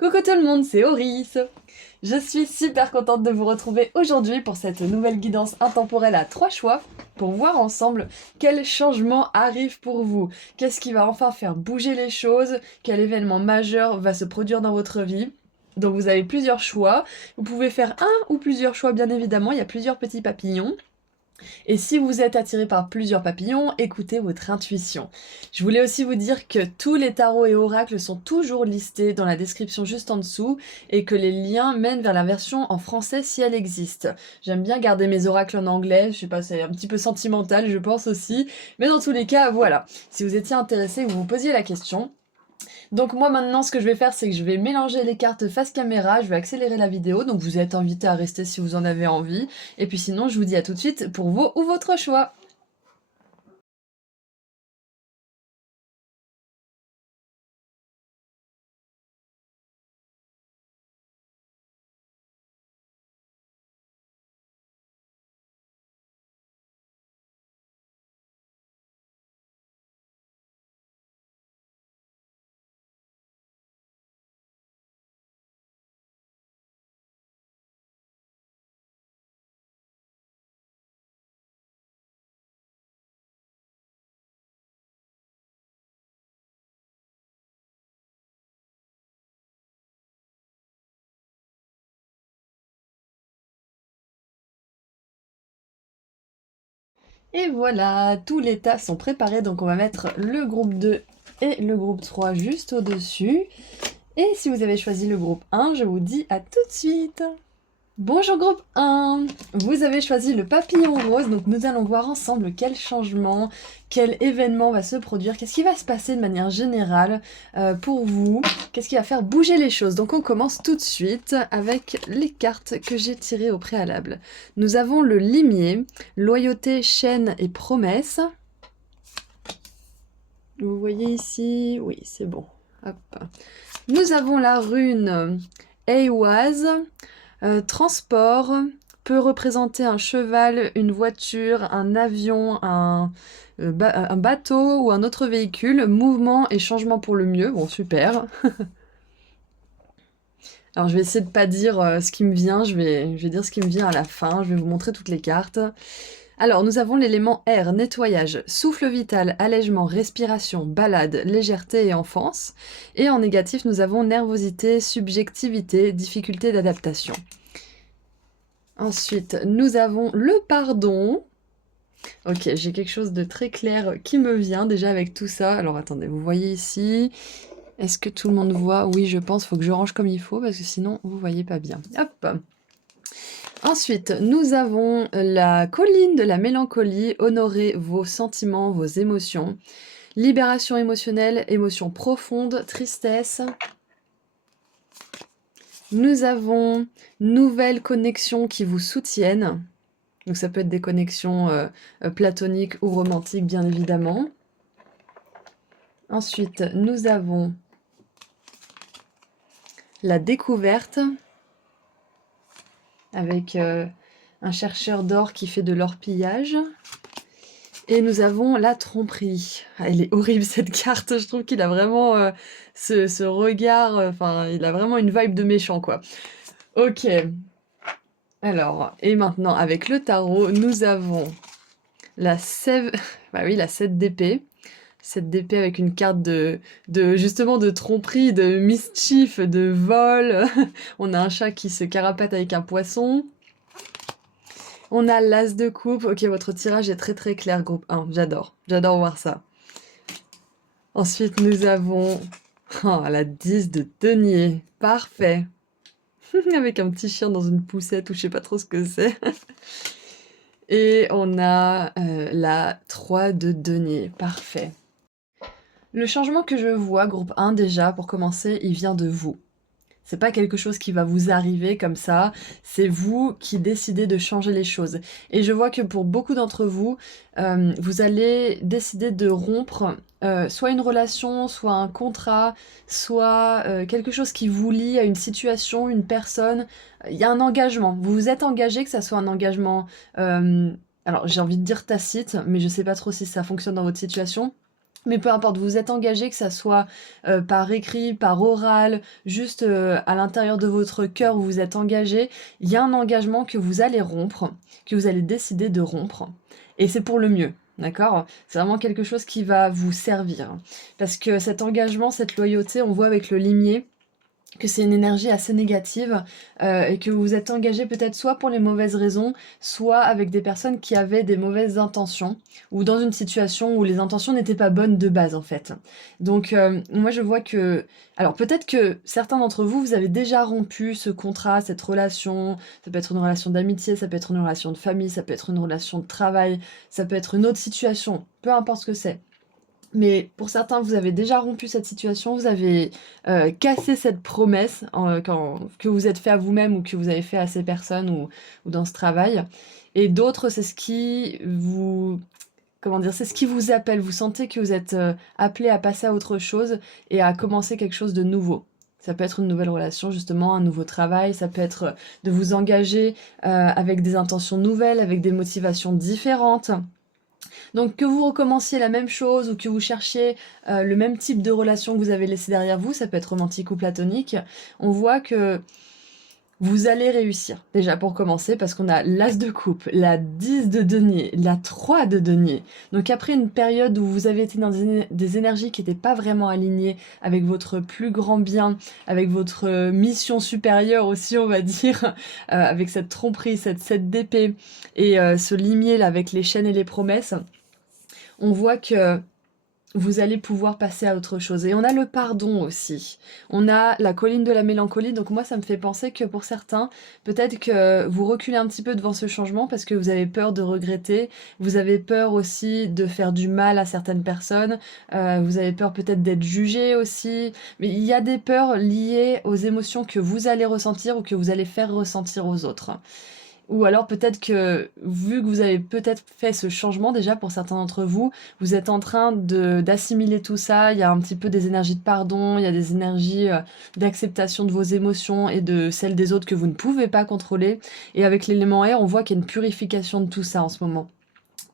Coucou tout le monde, c'est Oris. Je suis super contente de vous retrouver aujourd'hui pour cette nouvelle guidance intemporelle à 3 choix pour voir ensemble quel changement arrive pour vous. Qu'est-ce qui va enfin faire bouger les choses? Quel événement majeur va se produire dans votre vie? Donc vous avez plusieurs choix. Vous pouvez faire un ou plusieurs choix bien évidemment, il y a plusieurs petits papillons. Et si vous êtes attiré par plusieurs papillons, écoutez votre intuition. Je voulais aussi vous dire que tous les tarots et oracles sont toujours listés dans la description juste en dessous et que les liens mènent vers la version en français si elle existe. J'aime bien garder mes oracles en anglais, je sais pas, c'est un petit peu sentimental je pense aussi, mais dans tous les cas, voilà. Si vous étiez intéressé, vous vous posiez la question, donc moi maintenant ce que je vais faire c'est que je vais mélanger les cartes face caméra, je vais accélérer la vidéo, donc vous êtes invité à rester si vous en avez envie, et puis sinon je vous dis à tout de suite pour vos ou votre choix. Et voilà, tous les tas sont préparés, donc on va mettre le groupe 2 et le groupe 3 juste au-dessus. Et si vous avez choisi le groupe 1, je vous dis à tout de suite. Bonjour groupe 1, vous avez choisi le papillon rose, donc nous allons voir ensemble quel changement, quel événement va se produire, qu'est-ce qui va se passer de manière générale pour vous, qu'est-ce qui va faire bouger les choses. Donc on commence tout de suite avec les cartes que j'ai tirées au préalable. Nous avons le limier, loyauté, chaîne et promesse. Vous voyez ici, oui c'est bon. Hop. Nous avons la rune Eiwaz. Transport peut représenter un cheval, une voiture, un avion, un bateau ou un autre véhicule. Mouvement et changement pour le mieux. Bon, super. Alors, je vais essayer de pas dire ce qui me vient. Je vais dire ce qui me vient à la fin. Je vais vous montrer toutes les cartes. Alors, nous avons l'élément air, nettoyage, souffle vital, allègement, respiration, balade, légèreté et enfance. Et en négatif, nous avons nervosité, subjectivité, difficulté d'adaptation. Ensuite, nous avons le pardon. Ok, j'ai quelque chose de très clair qui me vient déjà avec tout ça. Alors attendez, vous voyez ici. Est-ce que tout le monde voit? Oui, je pense, il faut que je range comme il faut parce que sinon, vous voyez pas bien. Hop. Ensuite, nous avons la colline de la mélancolie. Honorer vos sentiments, vos émotions. Libération émotionnelle, émotion profonde, tristesse. Nous avons nouvelles connexions qui vous soutiennent. Donc ça peut être des connexions platoniques ou romantiques, bien évidemment. Ensuite, nous avons la découverte, avec un chercheur d'or qui fait de l'orpillage. Et nous avons la tromperie. Ah, elle est horrible cette carte, je trouve qu'il a vraiment ce regard, enfin il a vraiment une vibe de méchant quoi. Ok. Alors, et maintenant avec le tarot, nous avons la sève... bah oui, la 7 d'épée. 7 d'épée avec une carte justement de tromperie, de mischief, de vol. On a un chat qui se carapate avec un poisson. On a l'as de coupe. Ok, votre tirage est très très clair, groupe 1. J'adore. J'adore voir ça. Ensuite, nous avons la 10 de denier. Parfait. Avec un petit chien dans une poussette ou je sais pas trop ce que c'est. Et on a la 3 de denier. Parfait. Le changement que je vois, groupe 1 déjà, pour commencer, il vient de vous. C'est pas quelque chose qui va vous arriver comme ça, c'est vous qui décidez de changer les choses. Et je vois que pour beaucoup d'entre vous, vous allez décider de rompre soit une relation, soit un contrat, soit quelque chose qui vous lie à une situation, une personne. Il y a un engagement. Vous vous êtes engagé, que ça soit un engagement... alors j'ai envie de dire tacite, mais je sais pas trop si ça fonctionne dans votre situation. Mais peu importe, vous êtes engagé, que ça soit par écrit, par oral, juste à l'intérieur de votre cœur où vous êtes engagé, il y a un engagement que vous allez rompre, que vous allez décider de rompre. Et c'est pour le mieux, d'accord? C'est vraiment quelque chose qui va vous servir. Parce que cet engagement, cette loyauté, on voit avec le limier, que c'est une énergie assez négative et que vous vous êtes engagé peut-être soit pour les mauvaises raisons, soit avec des personnes qui avaient des mauvaises intentions ou dans une situation où les intentions n'étaient pas bonnes de base en fait. Donc moi je vois que... Alors peut-être que certains d'entre vous, vous avez déjà rompu ce contrat, cette relation, ça peut être une relation d'amitié, ça peut être une relation de famille, ça peut être une relation de travail, ça peut être une autre situation, peu importe ce que c'est. Mais pour certains, vous avez déjà rompu cette situation, vous avez cassé cette promesse que vous êtes fait à vous-même ou que vous avez fait à ces personnes ou dans ce travail. Et d'autres, c'est ce qui vous... Comment dire? C'est ce qui vous appelle. Vous sentez que vous êtes appelé à passer à autre chose et à commencer quelque chose de nouveau. Ça peut être une nouvelle relation, justement, un nouveau travail. Ça peut être de vous engager avec des intentions nouvelles, avec des motivations différentes. Donc que vous recommenciez la même chose ou que vous cherchiez le même type de relation que vous avez laissé derrière vous, ça peut être romantique ou platonique, on voit que vous allez réussir. Déjà pour commencer, parce qu'on a l'as de coupe, la 10 de denier, la 3 de denier. Donc après une période où vous avez été dans des énergies qui n'étaient pas vraiment alignées avec votre plus grand bien, avec votre mission supérieure aussi, on va dire, avec cette tromperie, cette 7 d'épée, et ce limier là avec les chaînes et les promesses, on voit que vous allez pouvoir passer à autre chose. Et on a le pardon aussi. On a la colline de la mélancolie. Donc moi, ça me fait penser que pour certains, peut-être que vous reculez un petit peu devant ce changement parce que vous avez peur de regretter. Vous avez peur aussi de faire du mal à certaines personnes. Vous avez peur peut-être d'être jugé aussi. Mais il y a des peurs liées aux émotions que vous allez ressentir ou que vous allez faire ressentir aux autres. Ou alors peut-être que, vu que vous avez peut-être fait ce changement déjà pour certains d'entre vous, vous êtes en train d'assimiler tout ça, il y a un petit peu des énergies de pardon, il y a des énergies d'acceptation de vos émotions et de celles des autres que vous ne pouvez pas contrôler. Et avec l'élément air, on voit qu'il y a une purification de tout ça en ce moment.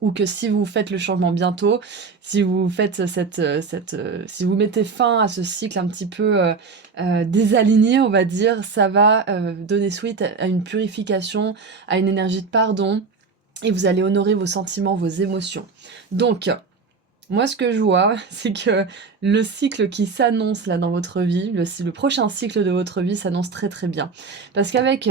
Ou que si vous faites le changement bientôt, si vous faites si vous mettez fin à ce cycle un petit peu désaligné, on va dire, ça va donner suite à une purification, à une énergie de pardon, et vous allez honorer vos sentiments, vos émotions. Donc, moi, ce que je vois, c'est que le cycle qui s'annonce là dans votre vie, le prochain cycle de votre vie s'annonce très très bien. Parce qu'avec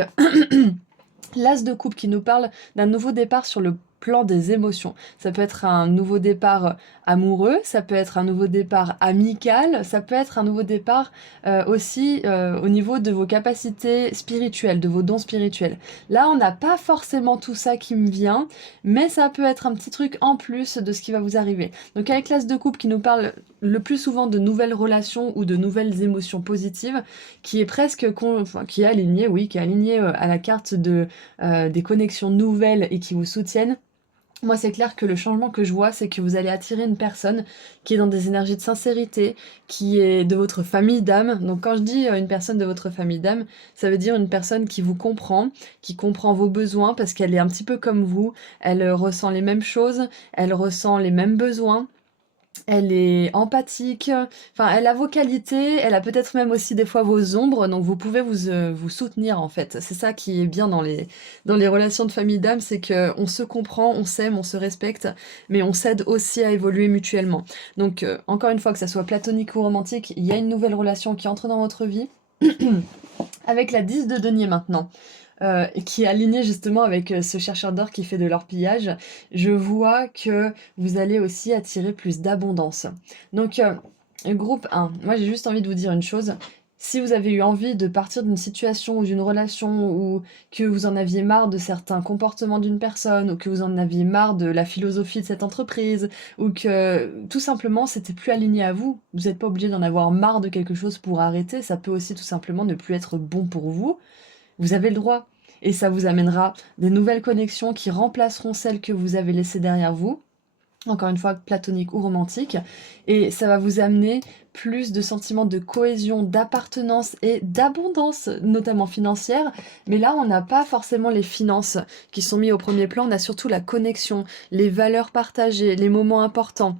l'as de coupe qui nous parle d'un nouveau départ sur le plan des émotions. Ça peut être un nouveau départ amoureux, ça peut être un nouveau départ amical, ça peut être un nouveau départ aussi au niveau de vos capacités spirituelles, de vos dons spirituels. Là, on n'a pas forcément tout ça qui me vient, mais ça peut être un petit truc en plus de ce qui va vous arriver. Donc avec l'as de coupe qui nous parle le plus souvent de nouvelles relations ou de nouvelles émotions positives, qui est presque, qui est aligné, oui, qui est aligné à la carte des connexions nouvelles et qui vous soutiennent. Moi, c'est clair que le changement que je vois, c'est que vous allez attirer une personne qui est dans des énergies de sincérité, qui est de votre famille d'âme. Donc quand je dis une personne de votre famille d'âme, ça veut dire une personne qui comprend vos besoins parce qu'elle est un petit peu comme vous, elle ressent les mêmes choses, elle ressent les mêmes besoins. Elle est empathique, enfin elle a vos qualités, elle a peut-être même aussi des fois vos ombres, donc vous pouvez vous soutenir en fait. C'est ça qui est bien dans les relations de famille d'âme, c'est qu'on se comprend, on s'aime, on se respecte, mais on s'aide aussi à évoluer mutuellement. Donc encore une fois, que ça soit platonique ou romantique, il y a une nouvelle relation qui entre dans votre vie. Avec la 10 de denier maintenant, qui est aligné justement avec ce chercheur d'or qui fait de l'orpillage, je vois que vous allez aussi attirer plus d'abondance. Donc, groupe 1, moi j'ai juste envie de vous dire une chose. Si vous avez eu envie de partir d'une situation ou d'une relation ou que vous en aviez marre de certains comportements d'une personne ou que vous en aviez marre de la philosophie de cette entreprise ou que tout simplement c'était plus aligné à vous, vous n'êtes pas obligé d'en avoir marre de quelque chose pour arrêter, ça peut aussi tout simplement ne plus être bon pour vous. Vous avez le droit. Et ça vous amènera des nouvelles connexions qui remplaceront celles que vous avez laissées derrière vous. Encore une fois, platonique ou romantique. Et ça va vous amener plus de sentiments de cohésion, d'appartenance et d'abondance, notamment financière. Mais là, on n'a pas forcément les finances qui sont mis au premier plan. On a surtout la connexion, les valeurs partagées, les moments importants.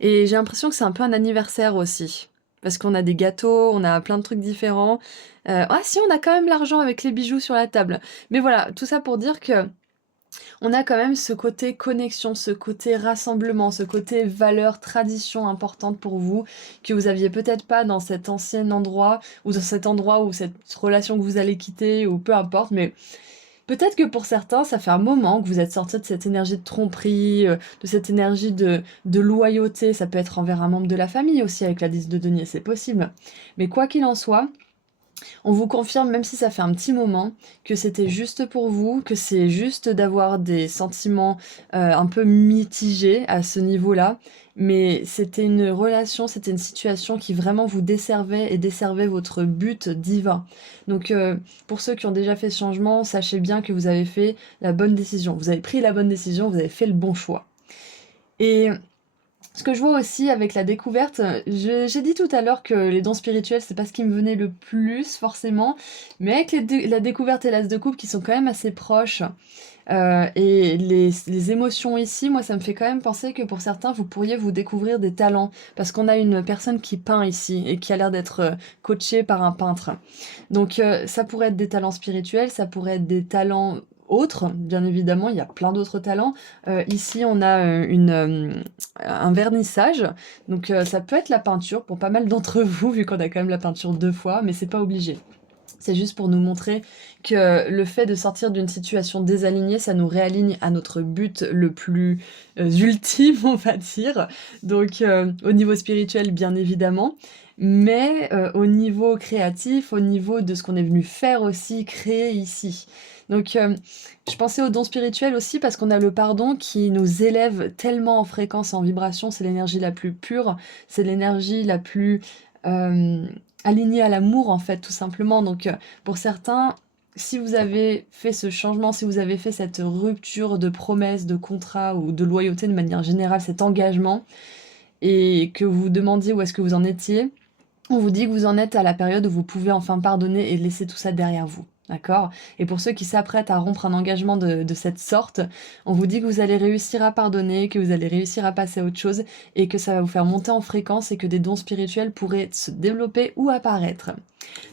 Et j'ai l'impression que c'est un peu un anniversaire aussi. Parce qu'on a des gâteaux, on a plein de trucs différents. Ah si, on a quand même l'argent avec les bijoux sur la table. Mais voilà, tout ça pour dire que on a quand même ce côté connexion, ce côté rassemblement, ce côté valeur, tradition importante pour vous, que vous aviez peut-être pas dans cet ancien endroit, ou dans cet endroit ou cette relation que vous allez quitter, ou peu importe, mais peut-être que pour certains, ça fait un moment que vous êtes sortis de cette énergie de tromperie, de cette énergie de loyauté. Ça peut être envers un membre de la famille aussi avec la 10 de denier, c'est possible. Mais quoi qu'il en soit, on vous confirme, même si ça fait un petit moment, que c'était juste pour vous, que c'est juste d'avoir des sentiments un peu mitigés à ce niveau-là. Mais c'était une relation, c'était une situation qui vraiment vous desservait et desservait votre but divin. Donc pour ceux qui ont déjà fait ce changement, sachez bien que vous avez fait la bonne décision. Vous avez pris la bonne décision, vous avez fait le bon choix. Et ce que je vois aussi avec la découverte, j'ai dit tout à l'heure que les dons spirituels, c'est pas ce qui me venait le plus forcément, mais avec la découverte et l'as de coupe qui sont quand même assez proches, et les émotions ici, moi ça me fait quand même penser que pour certains, vous pourriez vous découvrir des talents, parce qu'on a une personne qui peint ici et qui a l'air d'être coachée par un peintre. Donc ça pourrait être des talents spirituels, ça pourrait être des talents autres, bien évidemment, il y a plein d'autres talents. Ici, on a un vernissage, donc ça peut être la peinture pour pas mal d'entre vous, vu qu'on a quand même la peinture 2 fois, mais c'est pas obligé. C'est juste pour nous montrer que le fait de sortir d'une situation désalignée, ça nous réaligne à notre but le plus ultime, on va dire. Donc au niveau spirituel, bien évidemment, mais au niveau créatif, au niveau de ce qu'on est venu faire aussi, créer ici. Donc je pensais aux dons spirituels aussi parce qu'on a le pardon qui nous élève tellement en fréquence, en vibration, c'est l'énergie la plus pure, c'est l'énergie la plus... euh, alignée à l'amour en fait, tout simplement. Donc pour certains, si vous avez fait ce changement, si vous avez fait cette rupture de promesse, de contrat ou de loyauté de manière générale, cet engagement, et que vous vous demandiez où est-ce que vous en étiez, on vous dit que vous en êtes à la période où vous pouvez enfin pardonner et laisser tout ça derrière vous. D'accord? Et pour ceux qui s'apprêtent à rompre un engagement de cette sorte, on vous dit que vous allez réussir à pardonner, que vous allez réussir à passer à autre chose et que ça va vous faire monter en fréquence et que des dons spirituels pourraient se développer ou apparaître.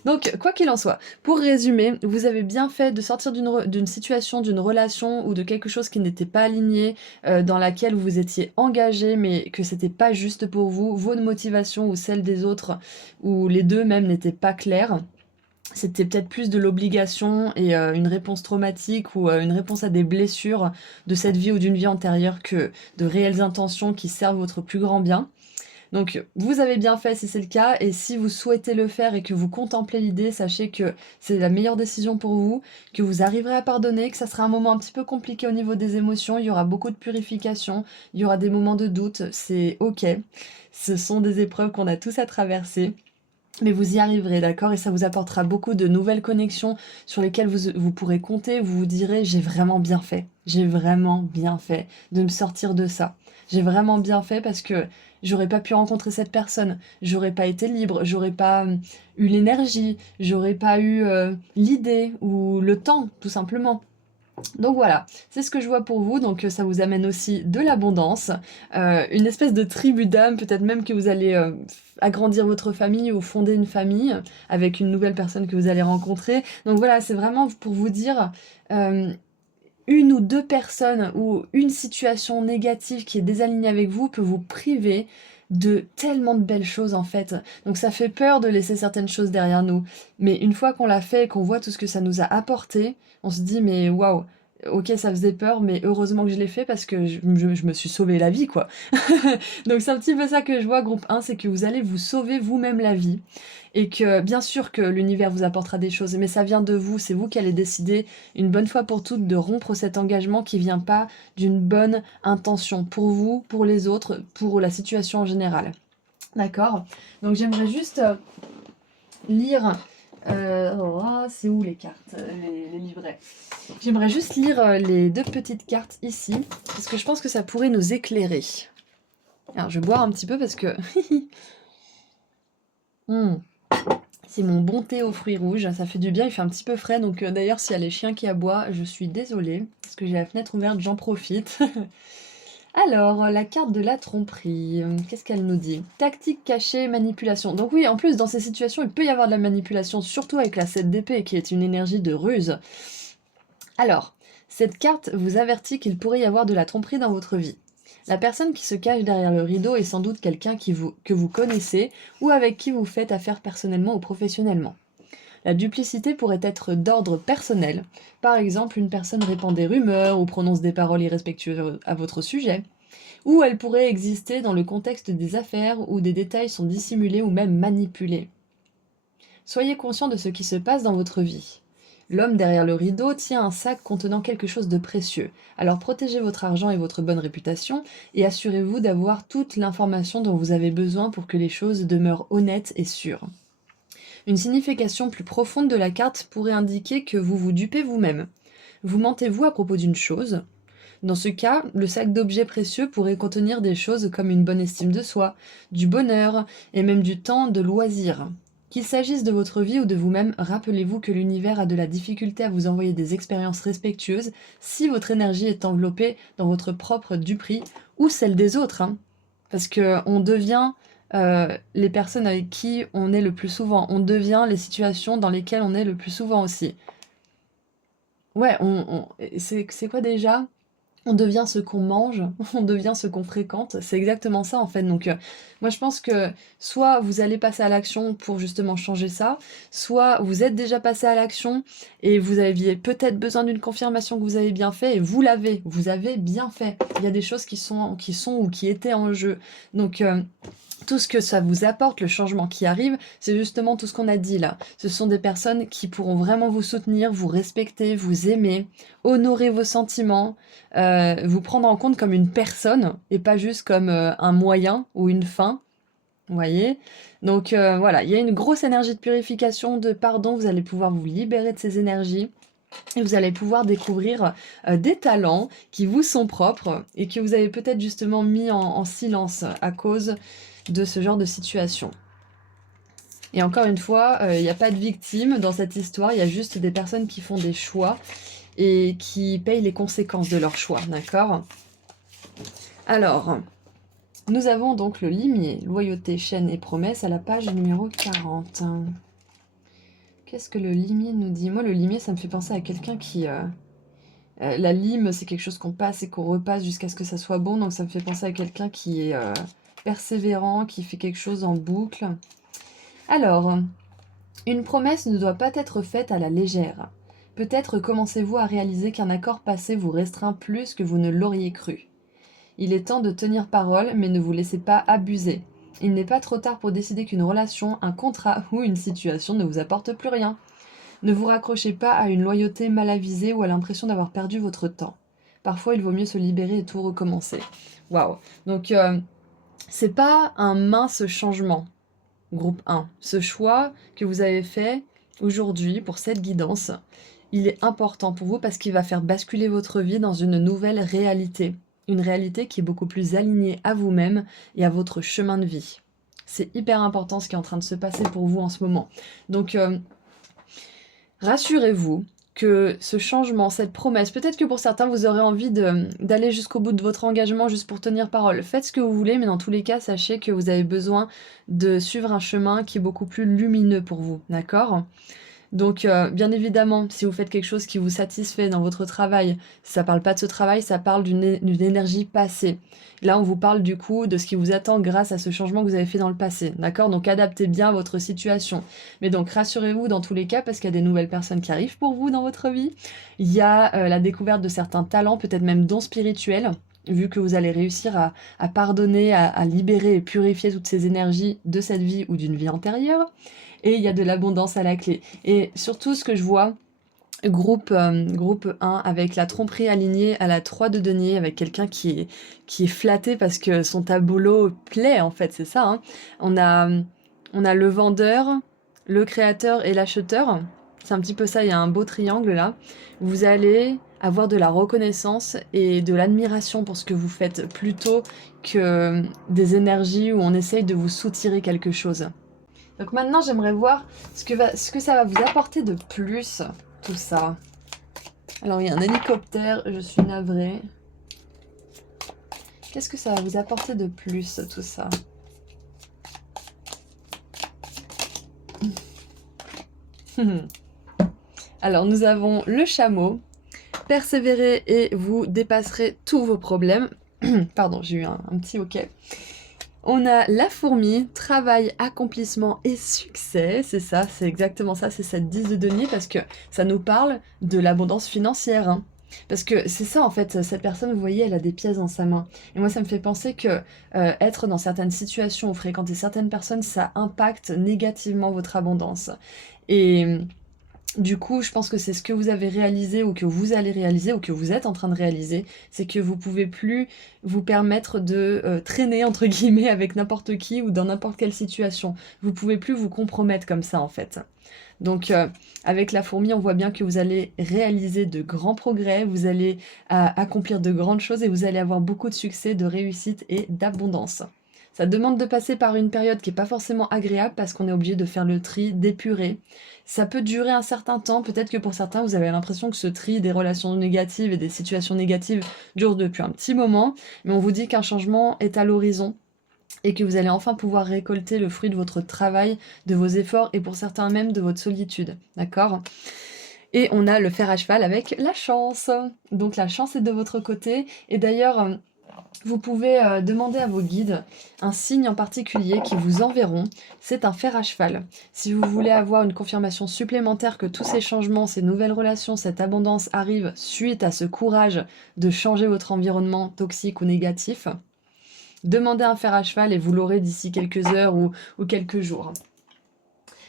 Donc, quoi qu'il en soit, pour résumer, vous avez bien fait de sortir d'une situation, d'une relation ou de quelque chose qui n'était pas aligné, dans laquelle vous étiez engagé, mais que c'était pas juste pour vous, vos motivations ou celles des autres, ou les deux même n'étaient pas claires. C'était peut-être plus de l'obligation et une réponse traumatique ou une réponse à des blessures de cette vie ou d'une vie antérieure que de réelles intentions qui servent votre plus grand bien. Donc vous avez bien fait si c'est le cas, et si vous souhaitez le faire et que vous contemplez l'idée, sachez que c'est la meilleure décision pour vous, que vous arriverez à pardonner, que ça sera un moment un petit peu compliqué au niveau des émotions, il y aura beaucoup de purification, il y aura des moments de doute, c'est ok. Ce sont des épreuves qu'on a tous à traverser. Mais vous y arriverez, d'accord? Et ça vous apportera beaucoup de nouvelles connexions sur lesquelles vous pourrez compter. Vous vous direz, j'ai vraiment bien fait. J'ai vraiment bien fait de me sortir de ça. J'ai vraiment bien fait parce que j'aurais pas pu rencontrer cette personne. J'aurais pas été libre. J'aurais pas eu l'énergie. J'aurais pas eu l'idée ou le temps, tout simplement. Donc voilà, c'est ce que je vois pour vous, donc ça vous amène aussi de l'abondance, une espèce de tribu d'âme, peut-être même que vous allez agrandir votre famille ou fonder une famille avec une nouvelle personne que vous allez rencontrer. Donc voilà, c'est vraiment pour vous dire, une ou deux personnes ou une situation négative qui est désalignée avec vous peut vous priver de tellement de belles choses en fait. Donc ça fait peur de laisser certaines choses derrière nous. Mais une fois qu'on l'a fait et qu'on voit tout ce que ça nous a apporté, on se dit mais waouh, ok ça faisait peur mais heureusement que je l'ai fait parce que je me suis sauvé la vie quoi. Donc c'est un petit peu ça que je vois groupe 1, c'est que vous allez vous sauver vous-même la vie. Et que bien sûr que l'univers vous apportera des choses, mais ça vient de vous, c'est vous qui allez décider une bonne fois pour toutes de rompre cet engagement qui vient pas d'une bonne intention pour vous, pour les autres, pour la situation en général. D'accord? Donc j'aimerais juste lire... oh, c'est où les cartes, les livrets? J'aimerais juste lire les deux petites cartes ici, parce que je pense que ça pourrait nous éclairer. Alors je vais boire un petit peu parce que... C'est mon bon thé aux fruits rouges, ça fait du bien, il fait un petit peu frais, donc d'ailleurs s'il y a les chiens qui aboient, je suis désolée, parce que j'ai la fenêtre ouverte, j'en profite. Alors, la carte de la tromperie, qu'est-ce qu'elle nous dit? Tactique cachée, manipulation. Donc oui, en plus, dans ces situations, il peut y avoir de la manipulation, surtout avec la 7 d'épée, qui est une énergie de ruse. Alors, cette carte vous avertit qu'il pourrait y avoir de la tromperie dans votre vie. La personne qui se cache derrière le rideau est sans doute quelqu'un que vous connaissez ou avec qui vous faites affaire personnellement ou professionnellement. La duplicité pourrait être d'ordre personnel. Par exemple, une personne répand des rumeurs ou prononce des paroles irrespectueuses à votre sujet. Ou elle pourrait exister dans le contexte des affaires où des détails sont dissimulés ou même manipulés. Soyez conscient de ce qui se passe dans votre vie. L'homme derrière le rideau tient un sac contenant quelque chose de précieux. Alors protégez votre argent et votre bonne réputation et assurez-vous d'avoir toute l'information dont vous avez besoin pour que les choses demeurent honnêtes et sûres. Une signification plus profonde de la carte pourrait indiquer que vous vous dupez vous-même. Vous mentez-vous à propos d'une chose? Dans ce cas, le sac d'objets précieux pourrait contenir des choses comme une bonne estime de soi, du bonheur et même du temps de loisir. Qu'il s'agisse de votre vie ou de vous-même, rappelez-vous que l'univers a de la difficulté à vous envoyer des expériences respectueuses si votre énergie est enveloppée dans votre propre duperie ou celle des autres. Parce que on devient les personnes avec qui on est le plus souvent. On devient les situations dans lesquelles on est le plus souvent aussi. Ouais, c'est quoi déjà? On devient ce qu'on mange, on devient ce qu'on fréquente, c'est exactement ça en fait. Donc moi je pense que soit vous allez passer à l'action pour justement changer ça, soit vous êtes déjà passé à l'action et vous aviez peut-être besoin d'une confirmation que vous avez bien fait et vous avez bien fait. Il y a des choses qui sont ou qui étaient en jeu. Donc tout ce que ça vous apporte, le changement qui arrive, c'est justement tout ce qu'on a dit là. Ce sont des personnes qui pourront vraiment vous soutenir, vous respecter, vous aimer, honorer vos sentiments, vous prendre en compte comme une personne et pas juste comme un moyen ou une fin. Vous voyez? Donc voilà, il y a une grosse énergie de purification, de pardon, vous allez pouvoir vous libérer de ces énergies. Et vous allez pouvoir découvrir des talents qui vous sont propres et que vous avez peut-être justement mis en silence à cause de ce genre de situation. Et encore une fois, il n'y a pas de victime dans cette histoire, il y a juste des personnes qui font des choix et qui payent les conséquences de leurs choix, d'accord? Alors, nous avons donc le limier, loyauté, chaîne et promesse à la page numéro 40. Qu'est-ce que le limier nous dit? Moi, le limier, ça me fait penser à quelqu'un qui... la lime, c'est quelque chose qu'on passe et qu'on repasse jusqu'à ce que ça soit bon, donc ça me fait penser à quelqu'un qui est persévérant, qui fait quelque chose en boucle. Alors, une promesse ne doit pas être faite à la légère. Peut-être commencez-vous à réaliser qu'un accord passé vous restreint plus que vous ne l'auriez cru. Il est temps de tenir parole, mais ne vous laissez pas abuser. Il n'est pas trop tard pour décider qu'une relation, un contrat ou une situation ne vous apporte plus rien. Ne vous raccrochez pas à une loyauté mal avisée ou à l'impression d'avoir perdu votre temps. Parfois, il vaut mieux se libérer et tout recommencer. Waouh! Donc, c'est pas un mince changement, groupe 1. Ce choix que vous avez fait aujourd'hui pour cette guidance, il est important pour vous parce qu'il va faire basculer votre vie dans une nouvelle réalité. Une réalité qui est beaucoup plus alignée à vous-même et à votre chemin de vie. C'est hyper important ce qui est en train de se passer pour vous en ce moment. Donc, rassurez-vous que ce changement, cette promesse, peut-être que pour certains vous aurez envie d'aller jusqu'au bout de votre engagement juste pour tenir parole. Faites ce que vous voulez, mais dans tous les cas, sachez que vous avez besoin de suivre un chemin qui est beaucoup plus lumineux pour vous, d'accord? Donc, bien évidemment, si vous faites quelque chose qui vous satisfait dans votre travail, ça parle pas de ce travail, ça parle d'une énergie passée. Là, on vous parle du coup de ce qui vous attend grâce à ce changement que vous avez fait dans le passé, d'accord? Donc, adaptez bien votre situation. Mais donc, rassurez-vous dans tous les cas, parce qu'il y a des nouvelles personnes qui arrivent pour vous dans votre vie. Il y a la découverte de certains talents, peut-être même dons spirituels, vu que vous allez réussir à pardonner, à libérer et purifier toutes ces énergies de cette vie ou d'une vie antérieure. Et il y a de l'abondance à la clé. Et surtout, ce que je vois, groupe 1, avec la tromperie alignée à la 3 de denier, avec quelqu'un qui est flatté parce que son tableau plaît, en fait, c'est ça. Hein. On a le vendeur, le créateur et l'acheteur. C'est un petit peu ça, il y a un beau triangle là. Vous allez avoir de la reconnaissance et de l'admiration pour ce que vous faites, plutôt que des énergies où on essaye de vous soutirer quelque chose. Donc maintenant, j'aimerais voir ce que ça va vous apporter de plus, tout ça. Alors, il y a un hélicoptère, je suis navrée. Qu'est-ce que ça va vous apporter de plus, tout ça? Alors, nous avons le chameau. Persévérez et vous dépasserez tous vos problèmes. Pardon, j'ai eu un petit hoquet. On a la fourmi, travail, accomplissement et succès. C'est ça, c'est exactement ça, c'est cette 10 de denier parce que ça nous parle de l'abondance financière. Hein. Parce que c'est ça en fait, cette personne, vous voyez, elle a des pièces dans sa main. Et moi, ça me fait penser que être dans certaines situations ou fréquenter certaines personnes, ça impacte négativement votre abondance. Et du coup, je pense que c'est ce que vous avez réalisé ou que vous allez réaliser ou que vous êtes en train de réaliser, c'est que vous pouvez plus vous permettre de traîner entre guillemets avec n'importe qui ou dans n'importe quelle situation. Vous pouvez plus vous compromettre comme ça en fait. Donc avec la fourmi, on voit bien que vous allez réaliser de grands progrès, vous allez accomplir de grandes choses et vous allez avoir beaucoup de succès, de réussite et d'abondance. Ça demande de passer par une période qui n'est pas forcément agréable parce qu'on est obligé de faire le tri, d'épurer. Ça peut durer un certain temps, peut-être que pour certains, vous avez l'impression que ce tri des relations négatives et des situations négatives dure depuis un petit moment, mais on vous dit qu'un changement est à l'horizon et que vous allez enfin pouvoir récolter le fruit de votre travail, de vos efforts et pour certains même de votre solitude, d'accord ? Et on a le fer à cheval avec la chance. Donc la chance est de votre côté et d'ailleurs vous pouvez demander à vos guides un signe en particulier qui vous enverront. C'est un fer à cheval. Si vous voulez avoir une confirmation supplémentaire que tous ces changements, ces nouvelles relations, cette abondance arrivent suite à ce courage de changer votre environnement toxique ou négatif, demandez un fer à cheval et vous l'aurez d'ici quelques heures ou quelques jours.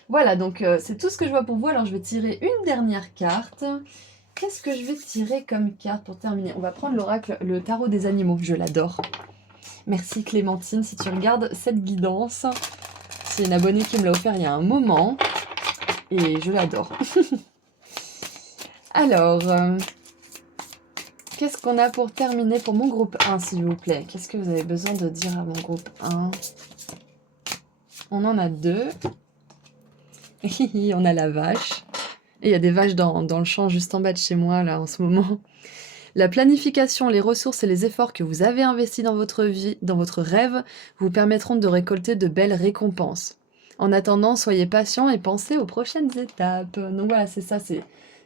Voilà, donc c'est tout ce que je vois pour vous. Alors je vais tirer une dernière carte. Qu'est-ce que je vais tirer comme carte pour terminer? On va prendre l'oracle, le tarot des animaux. Je l'adore. Merci Clémentine si tu regardes cette guidance. C'est une abonnée qui me l'a offert il y a un moment. Et je l'adore. Alors, qu'est-ce qu'on a pour terminer pour mon groupe 1, s'il vous plaît? Qu'est-ce que vous avez besoin de dire à mon groupe 1? On en a 2. On a la vache. Et il y a des vaches dans le champ juste en bas de chez moi, là, en ce moment. La planification, les ressources et les efforts que vous avez investis dans votre vie, dans votre rêve, vous permettront de récolter de belles récompenses. En attendant, soyez patient et pensez aux prochaines étapes. Donc voilà, c'est ça,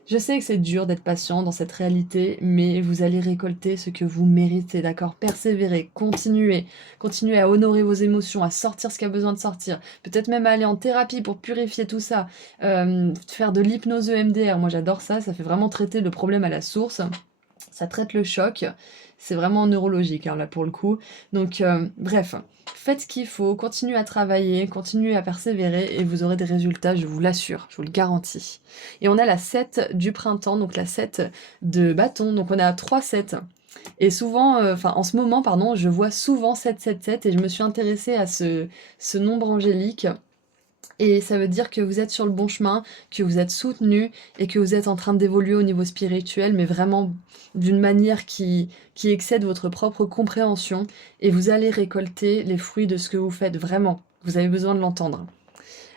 Je sais que c'est dur d'être patient dans cette réalité, mais vous allez récolter ce que vous méritez, d'accord? Persévérez, continuez à honorer vos émotions, à sortir ce qui a besoin de sortir, peut-être même aller en thérapie pour purifier tout ça, faire de l'hypnose EMDR, moi j'adore ça, ça fait vraiment traiter le problème à la source. Ça traite le choc, c'est vraiment neurologique hein, là pour le coup. Donc bref, faites ce qu'il faut, continuez à travailler, continuez à persévérer et vous aurez des résultats, je vous l'assure, je vous le garantis. Et on a la 7 du printemps, donc la 7 de bâton, donc on a 3 7. Et souvent, en ce moment, pardon, je vois souvent 7 et je me suis intéressée à ce nombre angélique. Et ça veut dire que vous êtes sur le bon chemin, que vous êtes soutenu et que vous êtes en train d'évoluer au niveau spirituel, mais vraiment d'une manière qui excède votre propre compréhension. Et vous allez récolter les fruits de ce que vous faites, vraiment. Vous avez besoin de l'entendre.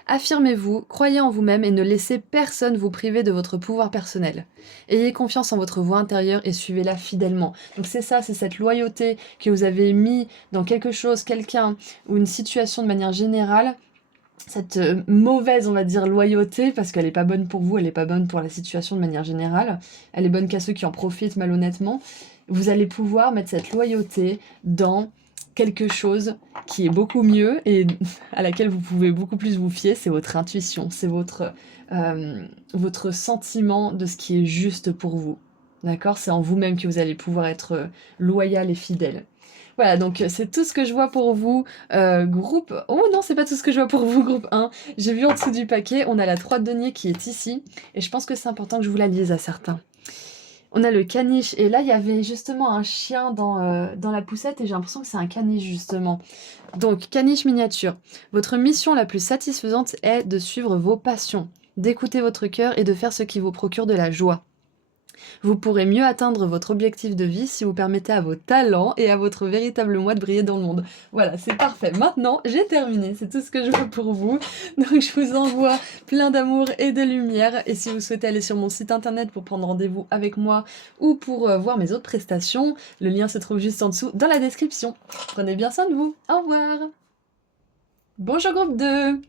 Affirmez-vous, croyez en vous-même et ne laissez personne vous priver de votre pouvoir personnel. Ayez confiance en votre voix intérieure et suivez-la fidèlement. Donc c'est ça, c'est cette loyauté que vous avez mis dans quelque chose, quelqu'un ou une situation de manière générale, cette mauvaise, on va dire, loyauté, parce qu'elle n'est pas bonne pour vous, elle n'est pas bonne pour la situation de manière générale, elle est bonne qu'à ceux qui en profitent malhonnêtement, vous allez pouvoir mettre cette loyauté dans quelque chose qui est beaucoup mieux et à laquelle vous pouvez beaucoup plus vous fier, c'est votre intuition, c'est votre sentiment de ce qui est juste pour vous. D'accord? C'est en vous-même que vous allez pouvoir être loyal et fidèle. Voilà, donc c'est tout ce que je vois pour vous, groupe... Oh non, c'est pas tout ce que je vois pour vous, groupe 1. J'ai vu en dessous du paquet, on a la 3 de denier qui est ici, et je pense que c'est important que je vous la lise à certains. On a le caniche, et là, il y avait justement un chien dans la poussette, et j'ai l'impression que c'est un caniche, justement. Donc, caniche miniature. Votre mission la plus satisfaisante est de suivre vos passions, d'écouter votre cœur et de faire ce qui vous procure de la joie. Vous pourrez mieux atteindre votre objectif de vie si vous permettez à vos talents et à votre véritable moi de briller dans le monde. Voilà, c'est parfait. Maintenant, j'ai terminé. C'est tout ce que je veux pour vous. Donc, je vous envoie plein d'amour et de lumière. Et si vous souhaitez aller sur mon site internet pour prendre rendez-vous avec moi ou pour voir mes autres prestations, le lien se trouve juste en dessous dans la description. Prenez bien soin de vous. Au revoir. Bonjour groupe 2.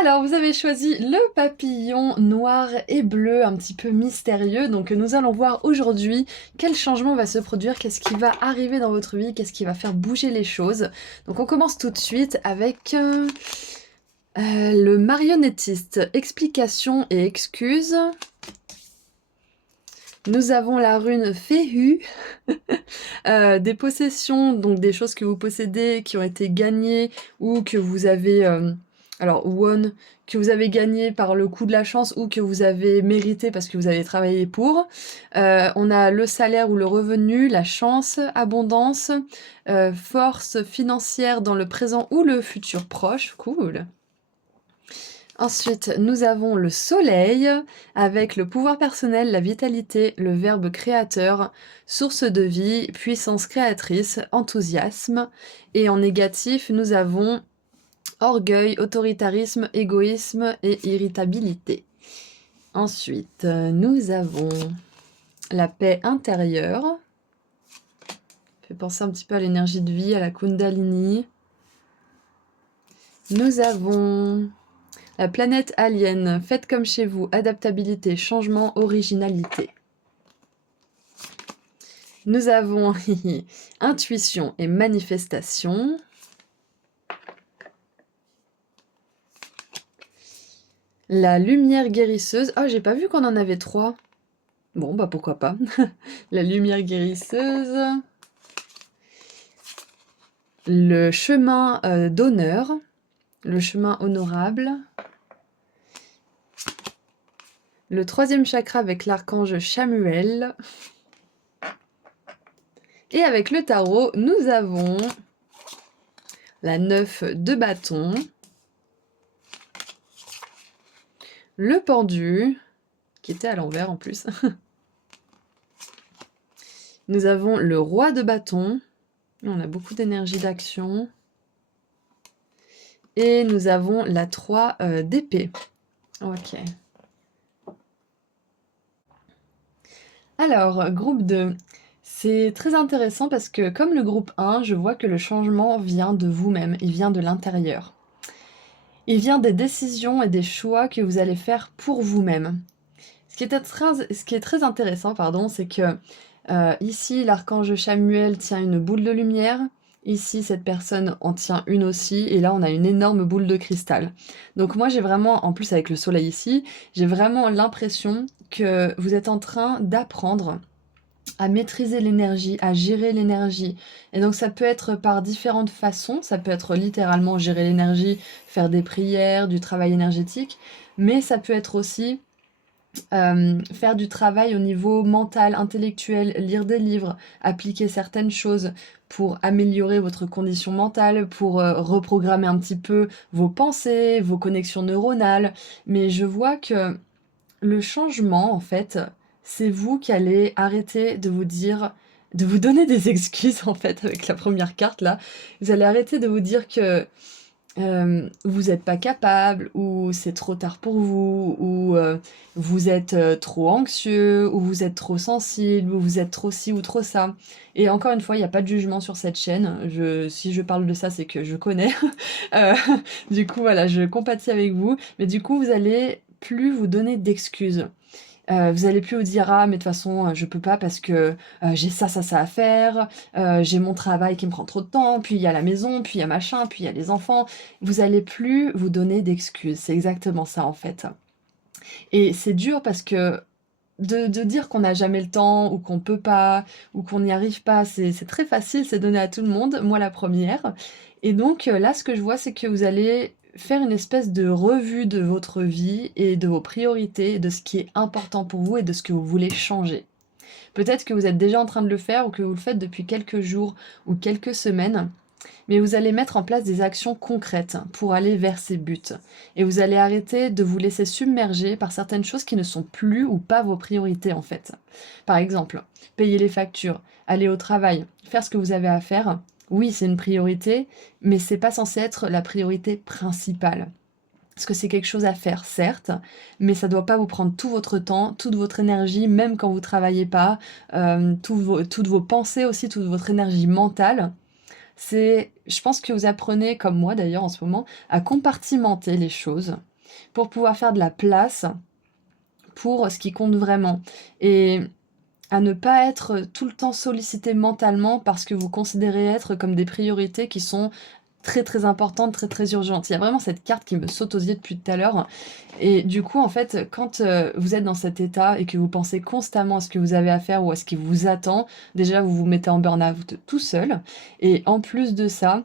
Alors, vous avez choisi le papillon noir et bleu, un petit peu mystérieux. Donc, nous allons voir aujourd'hui quel changement va se produire, qu'est-ce qui va arriver dans votre vie, qu'est-ce qui va faire bouger les choses. Donc, on commence tout de suite avec le marionnettiste. Explication et excuses. Nous avons la rune Féhu, des possessions, donc des choses que vous possédez, qui ont été gagnées ou que vous avez... alors, won, que vous avez gagné par le coup de la chance ou que vous avez mérité parce que vous avez travaillé pour. On a le salaire ou le revenu, la chance, abondance, force financière dans le présent ou le futur proche. Cool. Ensuite, nous avons le soleil avec le pouvoir personnel, la vitalité, le verbe créateur, source de vie, puissance créatrice, enthousiasme. Et en négatif, nous avons orgueil, autoritarisme, égoïsme et irritabilité. Ensuite, nous avons la paix intérieure. Fait penser un petit peu à l'énergie de vie, à la Kundalini. Nous avons la planète alien, faites comme chez vous, adaptabilité, changement, originalité. Nous avons intuition et manifestation. La lumière guérisseuse. Oh, j'ai pas vu qu'on en avait 3. Bon, bah pourquoi pas. La lumière guérisseuse. Le chemin d'honneur. Le chemin honorable. Le 3e chakra avec l'archange Chamuel. Et avec le tarot, nous avons la 9 de bâton. Le pendu, qui était à l'envers en plus. Nous avons le roi de bâton. On a beaucoup d'énergie d'action. Et nous avons la 3 d'épée. Ok. Alors, groupe 2. C'est très intéressant parce que comme le groupe 1, je vois que le changement vient de vous-même. Il vient de l'intérieur. Il vient des décisions et des choix que vous allez faire pour vous-même. Ce qui est très intéressant, pardon, c'est que ici, l'archange Chamuel tient une boule de lumière. Ici, cette personne en tient une aussi. Et là, on a une énorme boule de cristal. Donc moi, j'ai vraiment, en plus avec le soleil ici, j'ai vraiment l'impression que vous êtes en train d'apprendre à maîtriser l'énergie, à gérer l'énergie. Et donc ça peut être par différentes façons, ça peut être littéralement gérer l'énergie, faire des prières, du travail énergétique, mais ça peut être aussi faire du travail au niveau mental, intellectuel, lire des livres, appliquer certaines choses pour améliorer votre condition mentale, pour reprogrammer un petit peu vos pensées, vos connexions neuronales. Mais je vois que le changement, en fait, c'est vous qui allez arrêter de vous dire, de vous donner des excuses, en fait, avec la première carte, là. Vous allez arrêter de vous dire que vous n'êtes pas capable, ou c'est trop tard pour vous, ou vous êtes trop anxieux, ou vous êtes trop sensible, ou vous êtes trop ci ou trop ça. Et encore une fois, il n'y a pas de jugement sur cette chaîne. Si je parle de ça, c'est que je connais. Euh, du coup, voilà, je compatis avec vous. Mais du coup, vous allez plus vous donner d'excuses. Vous allez plus vous dire ah mais de toute façon je peux pas parce que j'ai ça à faire, j'ai mon travail qui me prend trop de temps, puis il y a la maison, puis il y a machin, puis il y a les enfants. Vous allez plus vous donner d'excuses, c'est exactement ça en fait. Et c'est dur parce que de dire qu'on n'a jamais le temps ou qu'on peut pas ou qu'on n'y arrive pas, c'est très facile, c'est donné à tout le monde, moi la première. Et donc là ce que je vois c'est que vous allez faire une espèce de revue de votre vie et de vos priorités, de ce qui est important pour vous et de ce que vous voulez changer. Peut-être que vous êtes déjà en train de le faire ou que vous le faites depuis quelques jours ou quelques semaines. Mais vous allez mettre en place des actions concrètes pour aller vers ces buts. Et vous allez arrêter de vous laisser submerger par certaines choses qui ne sont plus ou pas vos priorités en fait. Par exemple, payer les factures, aller au travail, faire ce que vous avez à faire. Oui, c'est une priorité, mais c'est pas censé être la priorité principale. Parce que c'est quelque chose à faire, certes, mais ça doit pas vous prendre tout votre temps, toute votre énergie, même quand vous travaillez pas, toutes vos pensées aussi, toute votre énergie mentale. Je pense que vous apprenez, comme moi d'ailleurs en ce moment, à compartimenter les choses pour pouvoir faire de la place pour ce qui compte vraiment et à ne pas être tout le temps sollicité mentalement parce que vous considérez être comme des priorités qui sont très, très importantes, très, très urgentes. Il y a vraiment cette carte qui me saute aux yeux depuis tout à l'heure et du coup, en fait, quand, vous êtes dans cet état et que vous pensez constamment à ce que vous avez à faire ou à ce qui vous attend, déjà vous vous mettez en burn-out tout seul et en plus de ça,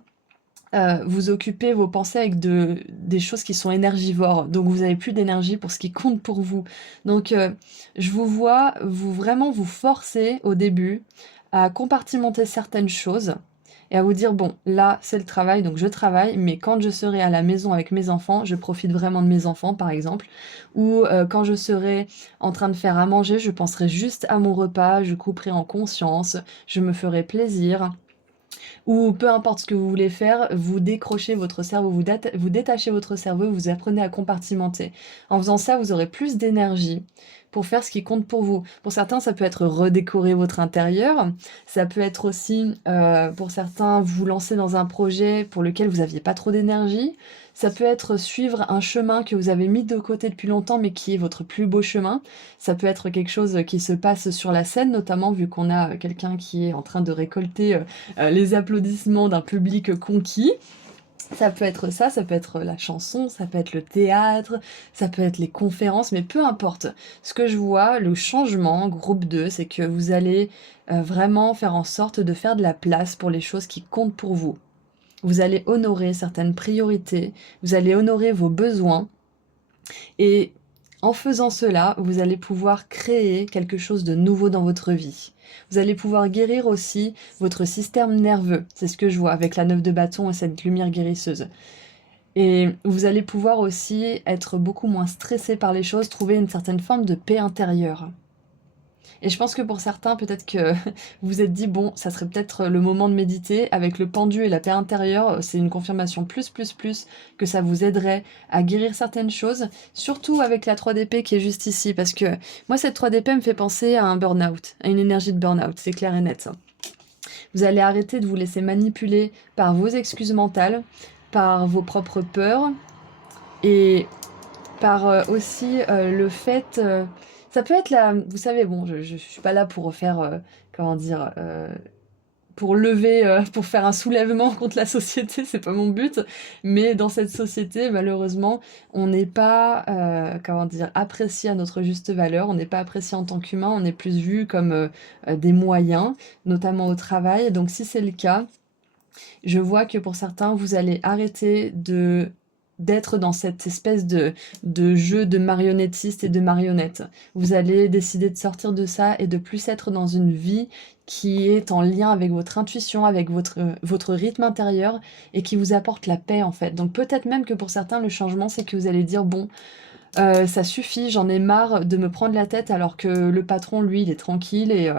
vous occupez vos pensées avec des choses qui sont énergivores, donc vous avez plus d'énergie pour ce qui compte pour vous. Donc je vous vois vous vraiment vous forcer au début à compartimenter certaines choses et à vous dire: «Bon, là, c'est le travail, donc je travaille, mais quand je serai à la maison avec mes enfants, je profite vraiment de mes enfants», par exemple. Ou quand je serai en train de faire à manger, je penserai juste à mon repas, je couperai en conscience, je me ferai plaisir. Ou peu importe ce que vous voulez faire, vous décrochez votre cerveau, vous détachez votre cerveau, vous apprenez à compartimenter. En faisant ça, vous aurez plus d'énergie pour faire ce qui compte pour vous. Pour certains, ça peut être redécorer votre intérieur, ça peut être aussi, pour certains, vous lancer dans un projet pour lequel vous aviez pas trop d'énergie. Ça peut être suivre un chemin que vous avez mis de côté depuis longtemps, mais qui est votre plus beau chemin. Ça peut être quelque chose qui se passe sur la scène, notamment vu qu'on a quelqu'un qui est en train de récolter les applaudissements d'un public conquis. Ça peut être ça, ça peut être la chanson, ça peut être le théâtre, ça peut être les conférences, mais peu importe. Ce que je vois, le changement, groupe 2, c'est que vous allez vraiment faire en sorte de faire de la place pour les choses qui comptent pour vous. Vous allez honorer certaines priorités, vous allez honorer vos besoins, et en faisant cela, vous allez pouvoir créer quelque chose de nouveau dans votre vie. Vous allez pouvoir guérir aussi votre système nerveux. C'est ce que je vois avec la 9 de bâton et cette lumière guérisseuse. Et vous allez pouvoir aussi être beaucoup moins stressé par les choses, trouver une certaine forme de paix intérieure. Et je pense que pour certains, peut-être que vous vous êtes dit: «Bon, ça serait peut-être le moment de méditer». Avec le pendu et la paix intérieure, c'est une confirmation plus, plus, plus que ça vous aiderait à guérir certaines choses, surtout avec la 3DP qui est juste ici. Parce que moi, cette 3DP me fait penser à un burn-out, à une énergie de burn-out, c'est clair et net ça. Vous allez arrêter de vous laisser manipuler par vos excuses mentales, par vos propres peurs et par, aussi, le fait, ça peut être la vous savez, bon, je suis pas là pour faire, comment dire? Pour lever, pour faire un soulèvement contre la société, c'est pas mon but. Mais dans cette société, malheureusement, on n'est pas, comment dire? Apprécié à notre juste valeur. On n'est pas apprécié en tant qu'humain, on est plus vu comme, des moyens, notamment au travail. Donc si c'est le cas, je vois que pour certains, vous allez arrêter d'être dans cette espèce de jeu de marionnettiste et de marionnette. Vous allez décider de sortir de ça et de plus être dans une vie qui est en lien avec votre intuition, avec votre rythme intérieur et qui vous apporte la paix en fait. Donc peut-être même que pour certains, le changement, c'est que vous allez dire: «Bon, ça suffit, j'en ai marre de me prendre la tête alors que le patron, lui, il est tranquille et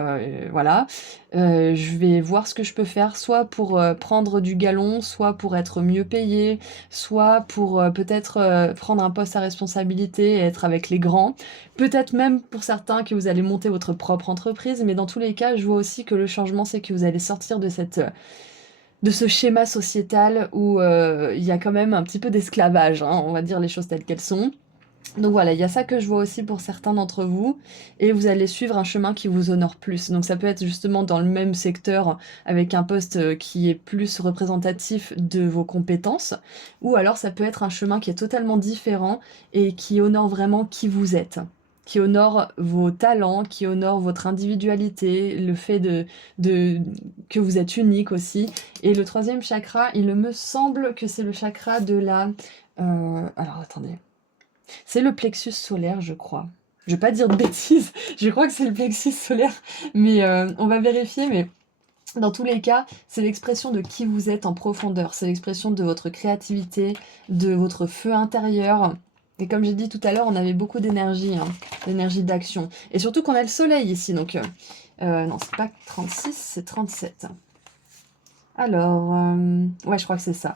voilà. Je vais voir ce que je peux faire, soit pour, prendre du galon, soit pour être mieux payé, soit pour, peut-être, prendre un poste à responsabilité et être avec les grands. Peut-être même pour certains que vous allez monter votre propre entreprise, mais dans tous les cas, je vois aussi que le changement, c'est que vous allez sortir de ce schéma sociétal où, il y a quand même un petit peu d'esclavage, hein, on va dire les choses telles qu'elles sont. Donc voilà, il y a ça que je vois aussi pour certains d'entre vous et vous allez suivre un chemin qui vous honore plus. Donc ça peut être justement dans le même secteur avec un poste, qui est plus représentatif de vos compétences ou alors ça peut être un chemin qui est totalement différent et qui honore vraiment qui vous êtes, qui honore vos talents, qui honore votre individualité, le fait de que vous êtes unique aussi. Et le troisième chakra, il me semble que c'est le chakra de la, alors attendez. C'est le plexus solaire, je crois. Je vais pas dire de bêtises, je crois que c'est le plexus solaire, mais on va vérifier, mais Dans tous les cas, c'est l'expression de qui vous êtes en profondeur, c'est l'expression de votre créativité, de votre feu intérieur. Et comme j'ai dit tout à l'heure, on avait beaucoup d'énergie, hein, d'énergie d'action. Et surtout qu'on a le soleil ici, donc... non, c'est pas 36, c'est 37. Alors, ouais, je crois que c'est ça.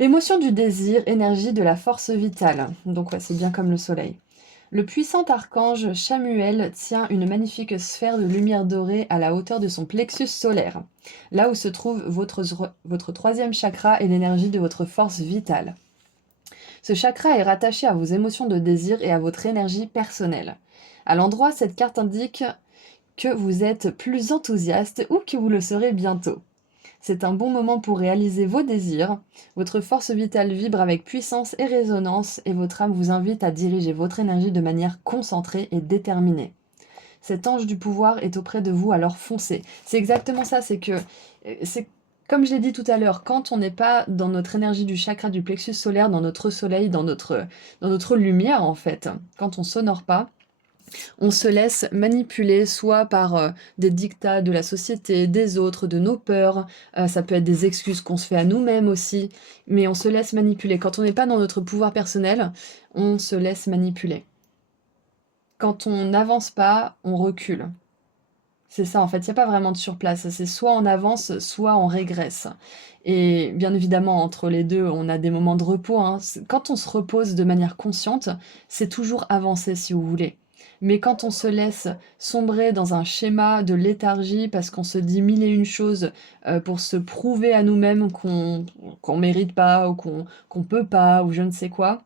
Émotion du désir, énergie de la force vitale. Donc ouais, c'est bien comme le soleil. Le puissant archange Chamuel tient une magnifique sphère de lumière dorée à la hauteur de son plexus solaire, là où se trouve votre troisième chakra et l'énergie de votre force vitale. Ce chakra est rattaché à vos émotions de désir et à votre énergie personnelle. À l'endroit, cette carte indique que vous êtes plus enthousiaste ou que vous le serez bientôt. C'est un bon moment pour réaliser vos désirs. Votre force vitale vibre avec puissance et résonance et votre âme vous invite à diriger votre énergie de manière concentrée et déterminée. Cet ange du pouvoir est auprès de vous, alors foncez. C'est exactement ça, c'est comme je l'ai dit tout à l'heure, quand on n'est pas dans notre énergie du chakra du plexus solaire, dans notre soleil, dans notre lumière en fait, quand on s'honore pas, on se laisse manipuler soit par des dictats de la société, des autres, de nos peurs, ça peut être des excuses qu'on se fait à nous-mêmes aussi, mais on se laisse manipuler. Quand on n'est pas dans notre pouvoir personnel, on se laisse manipuler. Quand on n'avance pas, on recule. C'est ça, en fait, il n'y a pas vraiment de surplace. C'est soit on avance, soit on régresse. Et bien évidemment, entre les deux, on a des moments de repos, hein. Quand on se repose de manière consciente, c'est toujours avancer, si vous voulez. Mais quand on se laisse sombrer dans un schéma de léthargie parce qu'on se dit mille et une choses pour se prouver à nous-mêmes qu'on mérite pas ou qu'on peut pas ou je ne sais quoi,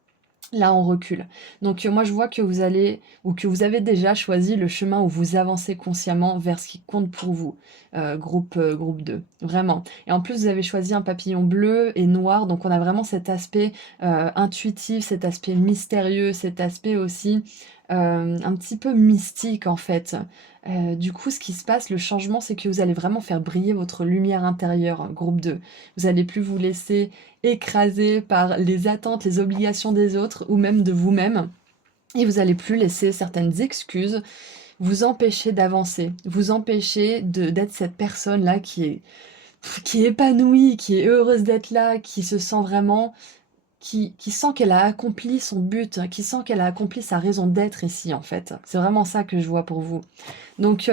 là, on recule. Donc moi, je vois que vous allez ou que vous avez déjà choisi le chemin où vous avancez consciemment vers ce qui compte pour vous, groupe 2, vraiment. Et en plus, vous avez choisi un papillon bleu et noir, donc on a vraiment cet aspect intuitif, cet aspect mystérieux, cet aspect aussi un petit peu mystique en fait. Du coup, ce qui se passe, le changement, c'est que vous allez vraiment faire briller votre lumière intérieure, groupe 2. Vous allez plus vous laisser écraser par les attentes, les obligations des autres ou même de vous-même. Et vous allez plus laisser certaines excuses vous empêcher d'avancer, vous empêcher d'être cette personne-là qui est épanouie, qui est heureuse d'être là, qui se sent vraiment, qui sent qu'elle a accompli son but, qui sent qu'elle a accompli sa raison d'être ici en fait. C'est vraiment ça que je vois pour vous. Donc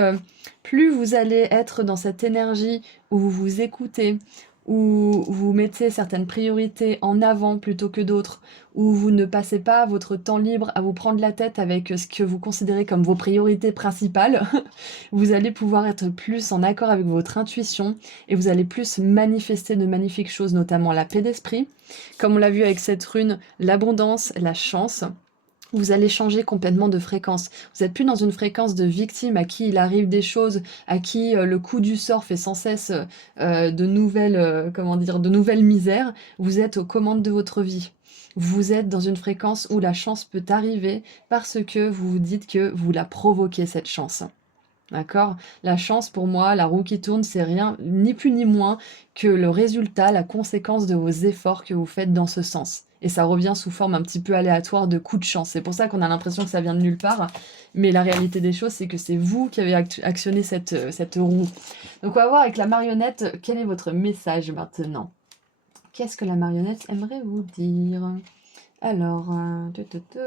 plus vous allez être dans cette énergie où vous vous écoutez, où vous mettez certaines priorités en avant plutôt que d'autres, où vous ne passez pas votre temps libre à vous prendre la tête avec ce que vous considérez comme vos priorités principales, vous allez pouvoir être plus en accord avec votre intuition et vous allez plus manifester de magnifiques choses, notamment la paix d'esprit, comme on l'a vu avec cette rune, l'abondance, la chance. Vous allez changer complètement de fréquence. Vous n'êtes plus dans une fréquence de victime à qui il arrive des choses, à qui le coup du sort fait sans cesse de nouvelles, de nouvelles misères. Vous êtes aux commandes de votre vie. Vous êtes dans une fréquence où la chance peut arriver parce que vous vous dites que vous la provoquez, cette chance. D'accord? La chance, pour moi, la roue qui tourne, c'est rien, ni plus ni moins que le résultat, la conséquence de vos efforts que vous faites dans ce sens. Et ça revient sous forme un petit peu aléatoire de coups de chance. C'est pour ça qu'on a l'impression que ça vient de nulle part. Mais la réalité des choses, c'est que c'est vous qui avez actionné cette roue. Donc on va voir avec la marionnette, quel est votre message maintenant? Qu'est-ce que la marionnette aimerait vous dire? Alors,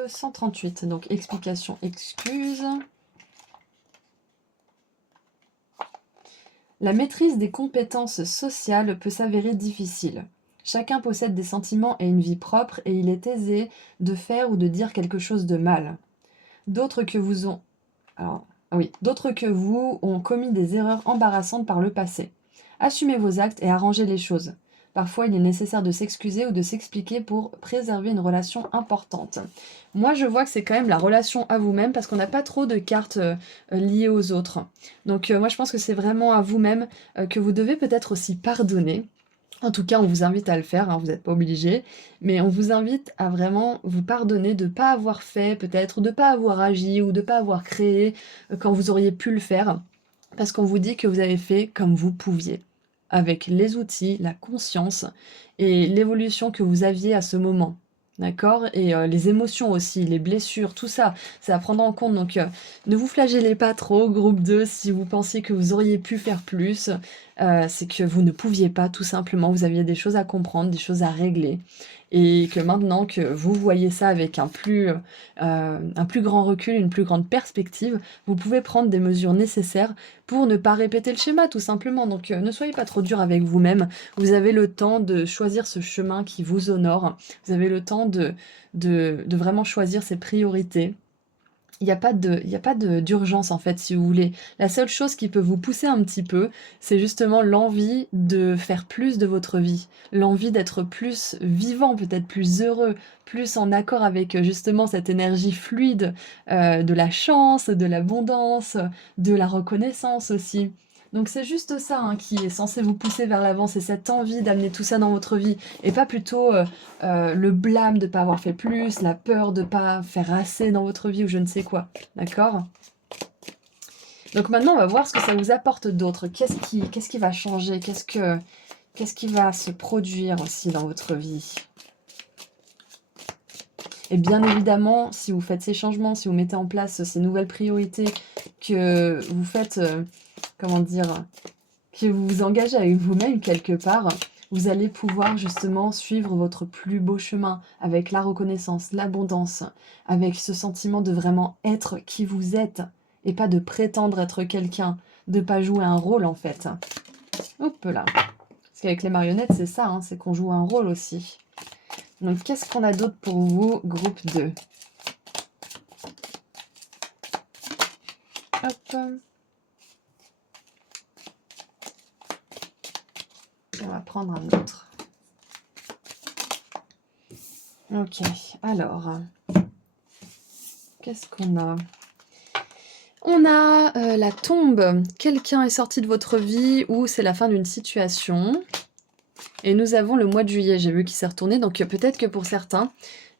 138, donc explication, excuse. La maîtrise des compétences sociales peut s'avérer difficile. Chacun possède des sentiments et une vie propre et il est aisé de faire ou de dire quelque chose de mal. D'autres que vous ont... Alors, d'autres que vous ont commis des erreurs embarrassantes par le passé. Assumez vos actes et arrangez les choses. Parfois, il est nécessaire de s'excuser ou de s'expliquer pour préserver une relation importante. Moi, je vois que c'est quand même la relation à vous-même parce qu'on n'a pas trop de cartes liées aux autres. Donc, moi, je pense que c'est vraiment à vous-même que vous devez peut-être aussi pardonner. En tout cas, on vous invite à le faire, hein, vous n'êtes pas obligé, mais on vous invite à vraiment vous pardonner de ne pas avoir fait, peut-être, de ne pas avoir agi ou de ne pas avoir créé quand vous auriez pu le faire, parce qu'on vous dit que vous avez fait comme vous pouviez, avec les outils, la conscience et l'évolution que vous aviez à ce moment. d'accord? Et les émotions aussi, les blessures, tout ça, c'est à prendre en compte. Donc ne vous flagellez pas trop, groupe 2, si vous pensiez que vous auriez pu faire plus, c'est que vous ne pouviez pas, tout simplement. Vous aviez des choses à comprendre, des choses à régler et que maintenant que vous voyez ça avec un plus grand recul, une plus grande perspective, vous pouvez prendre des mesures nécessaires pour ne pas répéter le schéma, tout simplement. Donc ne soyez pas trop dur avec vous-même. Vous avez le temps de choisir ce chemin qui vous honore. Vous avez le temps de vraiment choisir ses priorités. Il y a pas d'urgence en fait, si vous voulez. La seule chose qui peut vous pousser un petit peu, c'est justement l'envie de faire plus de votre vie, l'envie d'être plus vivant, peut-être plus heureux, plus en accord avec justement cette énergie fluide de la chance, de l'abondance, de la reconnaissance aussi. Donc c'est juste ça hein, qui est censé vous pousser vers l'avant, c'est cette envie d'amener tout ça dans votre vie, et pas plutôt le blâme de ne pas avoir fait plus, la peur de ne pas faire assez dans votre vie ou je ne sais quoi. D'accord? Donc maintenant, on va voir ce que ça vous apporte d'autre. Qu'est-ce qui va changer? Qu'est-ce qui va se produire aussi dans votre vie? Et bien évidemment, si vous faites ces changements, si vous mettez en place ces nouvelles priorités, que vous faites, comment dire, que vous vous engagez avec vous-même quelque part, vous allez pouvoir justement suivre votre plus beau chemin avec la reconnaissance, l'abondance, avec ce sentiment de vraiment être qui vous êtes et pas de prétendre être quelqu'un, de pas jouer un rôle en fait. Hop là. Parce qu'avec les marionnettes, c'est ça, hein, c'est qu'on joue un rôle aussi. Donc qu'est-ce qu'on a d'autre pour vous, groupe 2? Hop. On va prendre un autre. Ok, alors, qu'est-ce qu'on a? On a la tombe. Quelqu'un est sorti de votre vie ou c'est la fin d'une situation. Et nous avons le mois de juillet, j'ai vu qu'il s'est retourné. Donc peut-être que pour certains,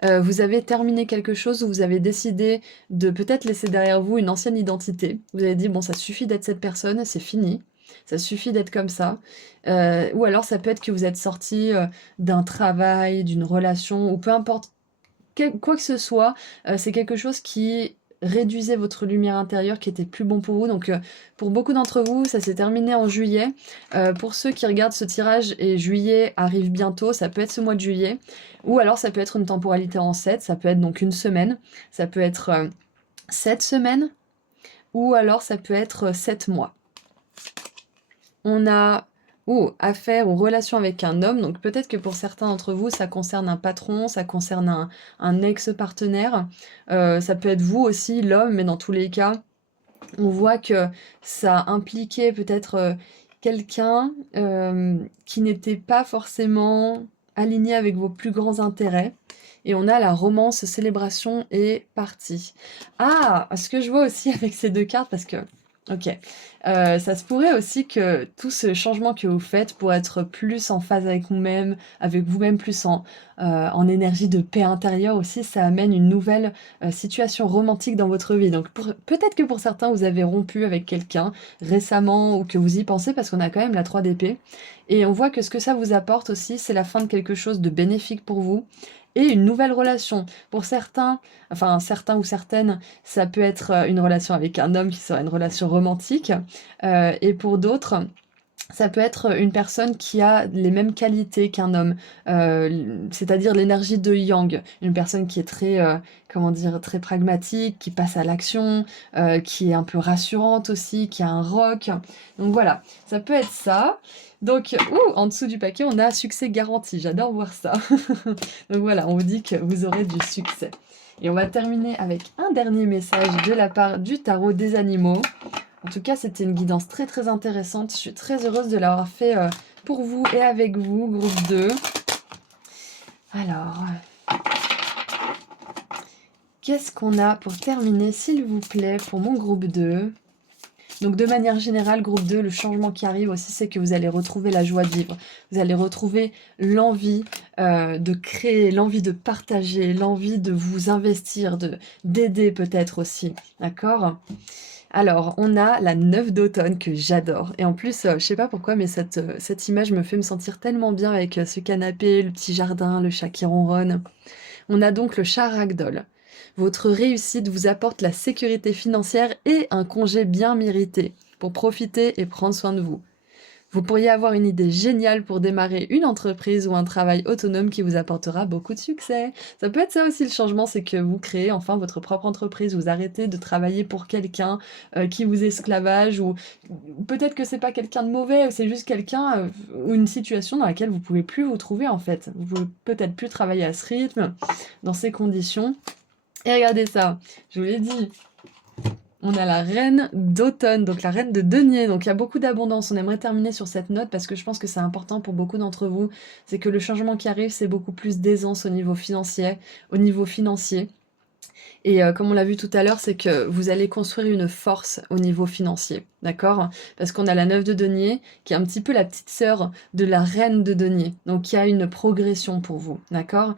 vous avez terminé quelque chose ou vous avez décidé de peut-être laisser derrière vous une ancienne identité. Vous avez dit, bon, ça suffit d'être cette personne, c'est fini. Ça suffit d'être comme ça. Ou alors ça peut être que vous êtes sorti d'un travail, d'une relation, ou peu importe, quoi que ce soit, c'est quelque chose qui réduisait votre lumière intérieure, qui était plus bon pour vous. Donc pour beaucoup d'entre vous, ça s'est terminé en juillet. Pour ceux qui regardent ce tirage et juillet arrive bientôt, ça peut être ce mois de juillet. Ou alors ça peut être une temporalité en 7, ça peut être donc une semaine, ça peut être 7 semaines, ou alors ça peut être 7 mois. On a affaire ou relation avec un homme, donc peut-être que pour certains d'entre vous, ça concerne un patron, ça concerne un ex-partenaire, ça peut être vous aussi, l'homme, mais dans tous les cas, on voit que ça impliquait peut-être quelqu'un qui n'était pas forcément aligné avec vos plus grands intérêts. Et on a la romance, célébration et partie. Ah, ce que je vois aussi avec ces deux cartes, parce que ok. Ça se pourrait aussi que tout ce changement que vous faites pour être plus en phase avec vous-même, plus en énergie de paix intérieure aussi, ça amène une nouvelle situation romantique dans votre vie. Donc peut-être que pour certains, vous avez rompu avec quelqu'un récemment ou que vous y pensez parce qu'on a quand même la 3 d'épée. Et on voit que ce que ça vous apporte aussi, c'est la fin de quelque chose de bénéfique pour vous et une nouvelle relation. Pour certains, enfin certains ou certaines, ça peut être une relation avec un homme qui sera une relation romantique. Et pour d'autres, ça peut être une personne qui a les mêmes qualités qu'un homme, c'est-à-dire l'énergie de Yang. Une personne qui est très, comment dire, très pragmatique, qui passe à l'action, qui est un peu rassurante aussi, qui a un rock. Donc voilà, ça peut être ça. Donc, en dessous du paquet, on a succès garanti. J'adore voir ça. Donc voilà, on vous dit que vous aurez du succès. Et on va terminer avec un dernier message de la part du tarot des animaux. En tout cas, c'était une guidance très très intéressante. Je suis très heureuse de l'avoir fait pour vous et avec vous, groupe 2. Alors, qu'est-ce qu'on a pour terminer, s'il vous plaît, pour mon groupe 2 ? Donc de manière générale, groupe 2, le changement qui arrive aussi, c'est que vous allez retrouver la joie de vivre. Vous allez retrouver l'envie de créer, l'envie de partager, l'envie de vous investir, d'aider peut-être aussi. D'accord ? Alors, on a la 9 d'automne que j'adore. Et en plus, je sais pas pourquoi, mais cette image me fait me sentir tellement bien avec ce canapé, le petit jardin, le chat qui ronronne. On a donc le chat ragdoll. Votre réussite vous apporte la sécurité financière et un congé bien mérité pour profiter et prendre soin de vous. Vous pourriez avoir une idée géniale pour démarrer une entreprise ou un travail autonome qui vous apportera beaucoup de succès. Ça peut être ça aussi le changement, c'est que vous créez enfin votre propre entreprise, vous arrêtez de travailler pour quelqu'un qui vous esclavage ou peut-être que c'est pas quelqu'un de mauvais, c'est juste quelqu'un ou une situation dans laquelle vous pouvez plus vous trouver en fait. Vous pouvez peut-être plus travailler à ce rythme, dans ces conditions. Et regardez ça, je vous l'ai dit, on a la reine d'automne, donc la reine de denier, donc il y a beaucoup d'abondance. On aimerait terminer sur cette note parce que je pense que c'est important pour beaucoup d'entre vous. C'est que le changement qui arrive, c'est beaucoup plus d'aisance au niveau financier. Et comme on l'a vu tout à l'heure, c'est que vous allez construire une force au niveau financier, d'accord? Parce qu'on a la 9 de denier, qui est un petit peu la petite sœur de la reine de denier. Donc il y a une progression pour vous, d'accord?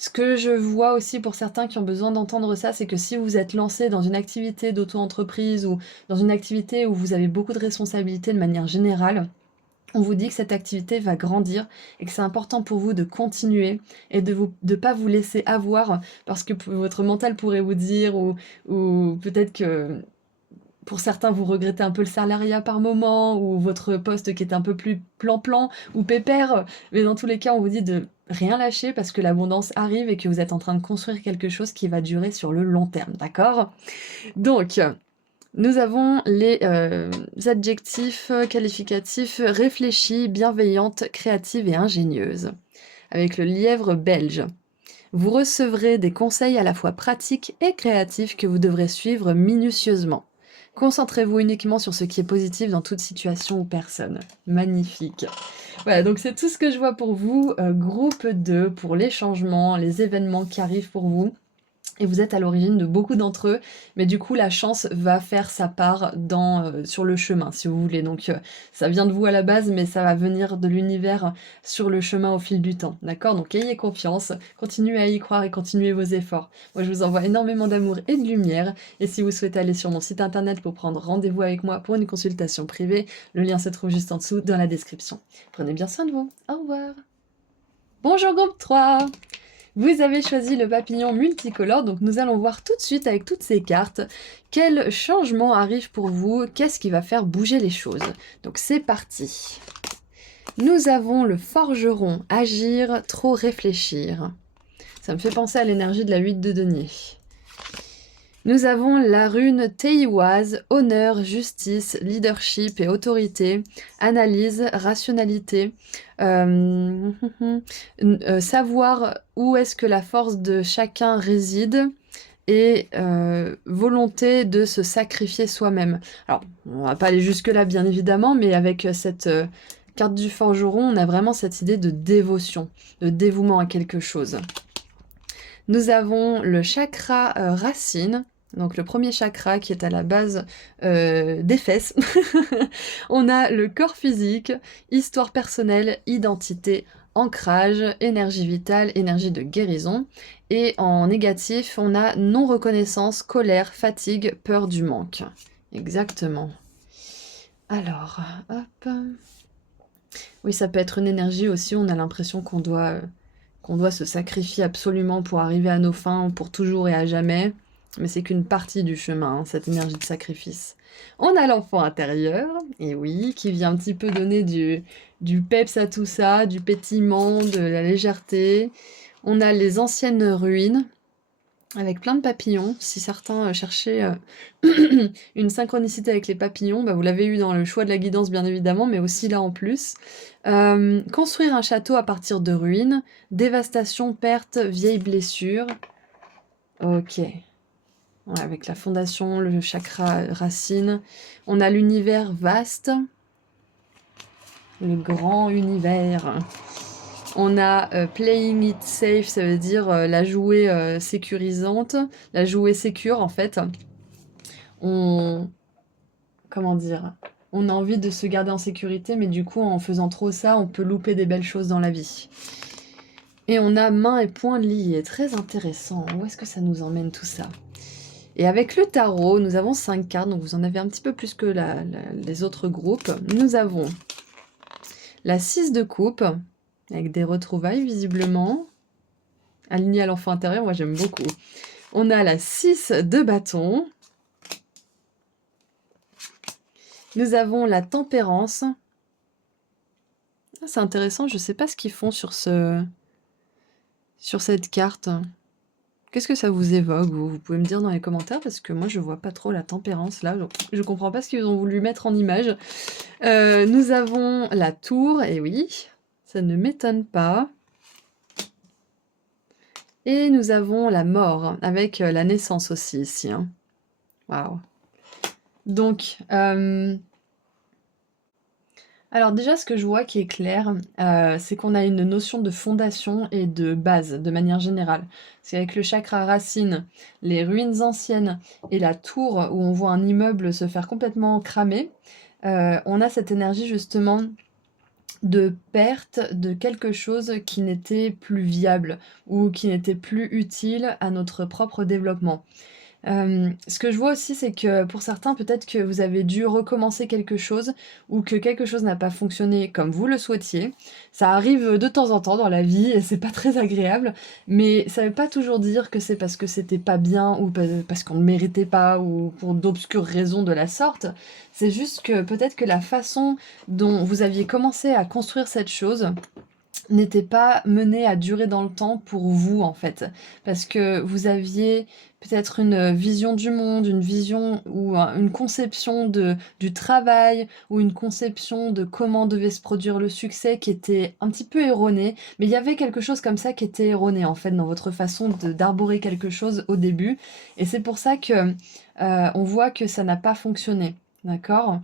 Ce que je vois aussi pour certains qui ont besoin d'entendre ça, c'est que si vous êtes lancé dans une activité d'auto-entreprise ou dans une activité où vous avez beaucoup de responsabilités de manière générale, on vous dit que cette activité va grandir et que c'est important pour vous de continuer et de pas vous laisser avoir parce que votre mental pourrait vous dire ou peut-être que pour certains, vous regrettez un peu le salariat par moment ou votre poste qui est un peu plus plan-plan ou pépère. Mais dans tous les cas, on vous dit de rien lâcher parce que l'abondance arrive et que vous êtes en train de construire quelque chose qui va durer sur le long terme, d'accord? Donc, nous avons les adjectifs qualificatifs réfléchis, bienveillante, créative et ingénieuse. Avec le lièvre belge. Vous recevrez des conseils à la fois pratiques et créatifs que vous devrez suivre minutieusement. Concentrez-vous uniquement sur ce qui est positif dans toute situation ou personne. Magnifique. Voilà, donc c'est tout ce que je vois pour vous. Groupe 2 pour les changements, les événements qui arrivent pour vous. Et vous êtes à l'origine de beaucoup d'entre eux, mais du coup la chance va faire sa part sur le chemin, si vous voulez. Donc ça vient de vous à la base, mais ça va venir de l'univers sur le chemin au fil du temps, d'accord? Donc ayez confiance, continuez à y croire et continuez vos efforts. Moi je vous envoie énormément d'amour et de lumière, et si vous souhaitez aller sur mon site internet pour prendre rendez-vous avec moi pour une consultation privée, le lien se trouve juste en dessous dans la description. Prenez bien soin de vous, au revoir! Bonjour groupe 3! Vous avez choisi le papillon multicolore, donc nous allons voir tout de suite avec toutes ces cartes quel changement arrive pour vous, qu'est-ce qui va faire bouger les choses. Donc c'est parti. Nous avons le forgeron, agir, trop réfléchir. Ça me fait penser à l'énergie de la 8 de denier. Nous avons la rune Teiwaz, honneur, justice, leadership et autorité, analyse, rationalité, savoir où est-ce que la force de chacun réside et volonté de se sacrifier soi-même. Alors, on va pas aller jusque-là bien évidemment, mais avec cette carte du forgeron, on a vraiment cette idée de dévotion, de dévouement à quelque chose. Nous avons le chakra racine, donc le premier chakra qui est à la base des fesses. On a le corps physique, histoire personnelle, identité, ancrage, énergie vitale, énergie de guérison. Et en négatif, on a non-reconnaissance, colère, fatigue, peur du manque. Exactement. Alors, hop. Oui, ça peut être une énergie aussi, on a l'impression qu'on doit se sacrifier absolument pour arriver à nos fins, pour toujours et à jamais. Mais c'est qu'une partie du chemin, hein, cette énergie de sacrifice. On a l'enfant intérieur, et oui, qui vient un petit peu donner du peps à tout ça, du pétillement, de la légèreté. On a les anciennes ruines, avec plein de papillons. Si certains cherchaient une synchronicité avec les papillons, bah vous l'avez eu dans le choix de la guidance bien évidemment, mais aussi là en plus. Construire un château à partir de ruines, dévastation, perte, vieilles blessures. Ok. Ouais, avec la fondation, le chakra racine. On a l'univers vaste. Le grand univers. On a playing it safe, ça veut dire la jouer sécurisante, la jouer sécure en fait. Comment dire? On a envie de se garder en sécurité, mais du coup, en faisant trop ça, on peut louper des belles choses dans la vie. Et on a mains et poings liés, très intéressant. Où est-ce que ça nous emmène tout ça? Et avec le tarot, nous avons 5 cartes, donc vous en avez un petit peu plus que les autres groupes. Nous avons la 6 de coupe, avec des retrouvailles visiblement. aligné à l'enfant intérieur, moi j'aime beaucoup. On a la 6 de bâton. Nous avons la tempérance. Ah, c'est intéressant, je sais pas ce qu'ils font sur cette carte. Qu'est-ce que ça vous évoque, vous pouvez me dire dans les commentaires, parce que moi je vois pas trop la tempérance là, donc je comprends pas ce qu'ils ont voulu mettre en image. Nous avons la tour, et oui, ça ne m'étonne pas. Et nous avons la mort, avec la naissance aussi ici. Hein. Waouh. Donc, alors déjà, ce que je vois qui est clair, c'est qu'on a une notion de fondation et de base, de manière générale. C'est avec le chakra racine, les ruines anciennes et la tour où on voit un immeuble se faire complètement cramer, on a cette énergie justement de perte de quelque chose qui n'était plus viable ou qui n'était plus utile à notre propre développement. Ce que je vois aussi, c'est que pour certains, peut-être que vous avez dû recommencer quelque chose ou que quelque chose n'a pas fonctionné comme vous le souhaitiez. Ça arrive de temps en temps dans la vie et c'est pas très agréable, mais ça veut pas toujours dire que c'est parce que c'était pas bien ou parce qu'on ne méritait pas ou pour d'obscures raisons de la sorte. C'est juste que peut-être que la façon dont vous aviez commencé à construire cette chose n'était pas mené à durer dans le temps pour vous en fait. Parce que vous aviez peut-être une vision du monde, une vision ou une conception du travail ou une conception de comment devait se produire le succès qui était un petit peu erronée. Mais il y avait quelque chose comme ça qui était erroné en fait dans votre façon d'arborer quelque chose au début. Et c'est pour ça que on voit que ça n'a pas fonctionné. D'accord?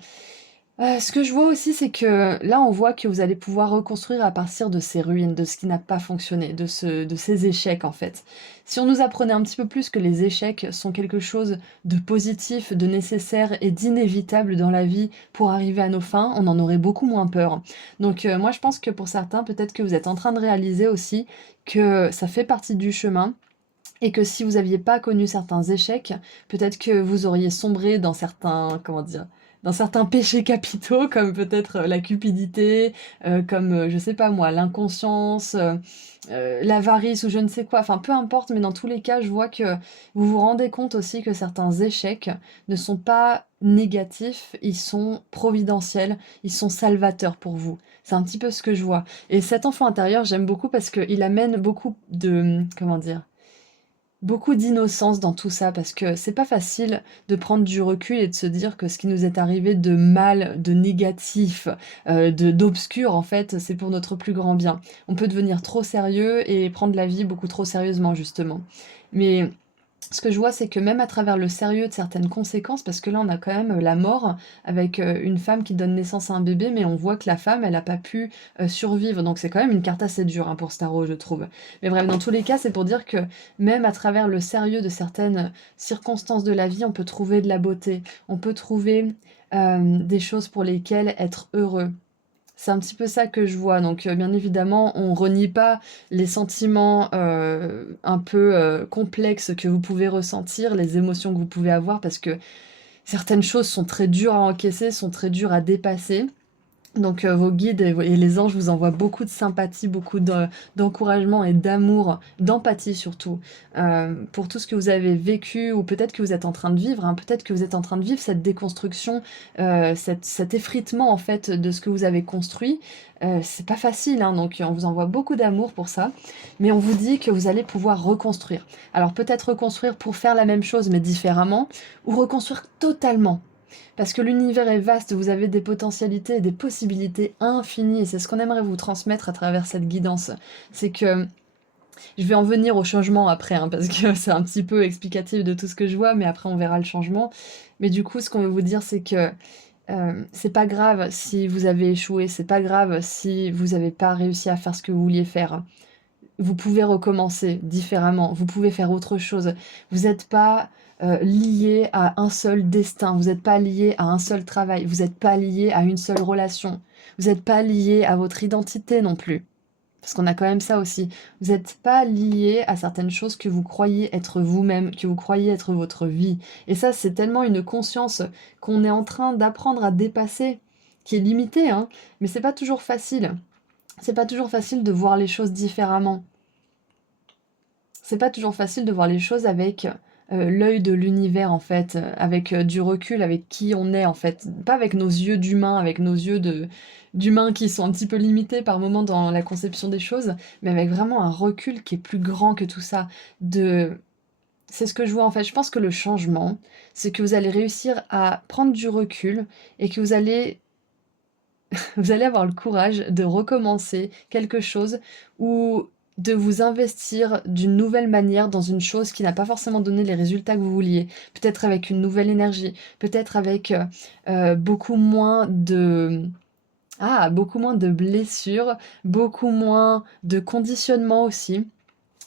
Ce que je vois aussi, c'est que là, on voit que vous allez pouvoir reconstruire à partir de ces ruines, de ce qui n'a pas fonctionné, de ces échecs, en fait. Si on nous apprenait un petit peu plus que les échecs sont quelque chose de positif, de nécessaire et d'inévitable dans la vie pour arriver à nos fins, on en aurait beaucoup moins peur. Donc, moi, je pense que pour certains, peut-être que vous êtes en train de réaliser aussi que ça fait partie du chemin et que si vous aviez pas connu certains échecs, peut-être que vous auriez sombré dans certains, comment dire, dans certains péchés capitaux, comme peut-être la cupidité, comme, je sais pas moi, l'inconscience, l'avarice ou je ne sais quoi. Enfin, peu importe, mais dans tous les cas, je vois que vous vous rendez compte aussi que certains échecs ne sont pas négatifs, ils sont providentiels, ils sont salvateurs pour vous. C'est un petit peu ce que je vois. Et cet enfant intérieur, j'aime beaucoup parce qu'il amène beaucoup de, comment dire, beaucoup d'innocence dans tout ça parce que c'est pas facile de prendre du recul et de se dire que ce qui nous est arrivé de mal, de négatif, d'obscur en fait, c'est pour notre plus grand bien. On peut devenir trop sérieux et prendre la vie beaucoup trop sérieusement justement. Mais ce que je vois, c'est que même à travers le sérieux de certaines conséquences, parce que là, on a quand même la mort avec une femme qui donne naissance à un bébé, mais on voit que la femme, elle n'a pas pu survivre. Donc c'est quand même une carte assez dure hein, pour Starro, je trouve. Mais bref, dans tous les cas, c'est pour dire que même à travers le sérieux de certaines circonstances de la vie, on peut trouver de la beauté. On peut trouver des choses pour lesquelles être heureux. C'est un petit peu ça que je vois. Donc, bien évidemment, on renie pas les sentiments un peu complexes que vous pouvez ressentir, les émotions que vous pouvez avoir, parce que certaines choses sont très dures à encaisser, sont très dures à dépasser. Donc vos guides et les anges vous envoient beaucoup de sympathie, beaucoup d'encouragement et d'amour, d'empathie surtout, pour tout ce que vous avez vécu ou peut-être que vous êtes en train de vivre, hein, peut-être que vous êtes en train de vivre cette déconstruction, cet effritement en fait de ce que vous avez construit. C'est pas facile, hein, donc on vous envoie beaucoup d'amour pour ça, mais on vous dit que vous allez pouvoir reconstruire. Alors peut-être reconstruire pour faire la même chose mais différemment, ou reconstruire totalement. Parce que l'univers est vaste, vous avez des potentialités et des possibilités infinies, et c'est ce qu'on aimerait vous transmettre à travers cette guidance. C'est que je vais en venir au changement après, hein, parce que c'est un petit peu explicatif de tout ce que je vois, mais après on verra le changement. Mais du coup, ce qu'on veut vous dire, c'est que c'est pas grave si vous avez échoué, c'est pas grave si vous n'avez pas réussi à faire ce que vous vouliez faire. Vous pouvez recommencer différemment, vous pouvez faire autre chose. Vous n'êtes pas lié à un seul destin, vous n'êtes pas lié à un seul travail, vous n'êtes pas lié à une seule relation, vous n'êtes pas lié à votre identité non plus. Parce qu'on a quand même ça aussi. Vous n'êtes pas lié à certaines choses que vous croyez être vous-même, que vous croyez être votre vie. Et ça, c'est tellement une conscience qu'on est en train d'apprendre à dépasser, qui est limitée, hein, mais c'est pas toujours facile. C'est pas toujours facile de voir les choses différemment. c'est pas toujours facile de voir les choses avec, l'œil de l'univers en fait, avec, du recul, avec qui on est en fait. Pas avec nos yeux d'humain, avec nos yeux de d'humains qui sont un petit peu limités par moments dans la conception des choses, mais avec vraiment un recul qui est plus grand que tout ça. De C'est ce que je vois en fait. Je pense que le changement, c'est que vous allez réussir à prendre du recul et que vous allez avoir le courage de recommencer quelque chose ou de vous investir d'une nouvelle manière dans une chose qui n'a pas forcément donné les résultats que vous vouliez. Peut-être avec une nouvelle énergie, peut-être avec beaucoup moins beaucoup moins de blessures, beaucoup moins de conditionnement aussi.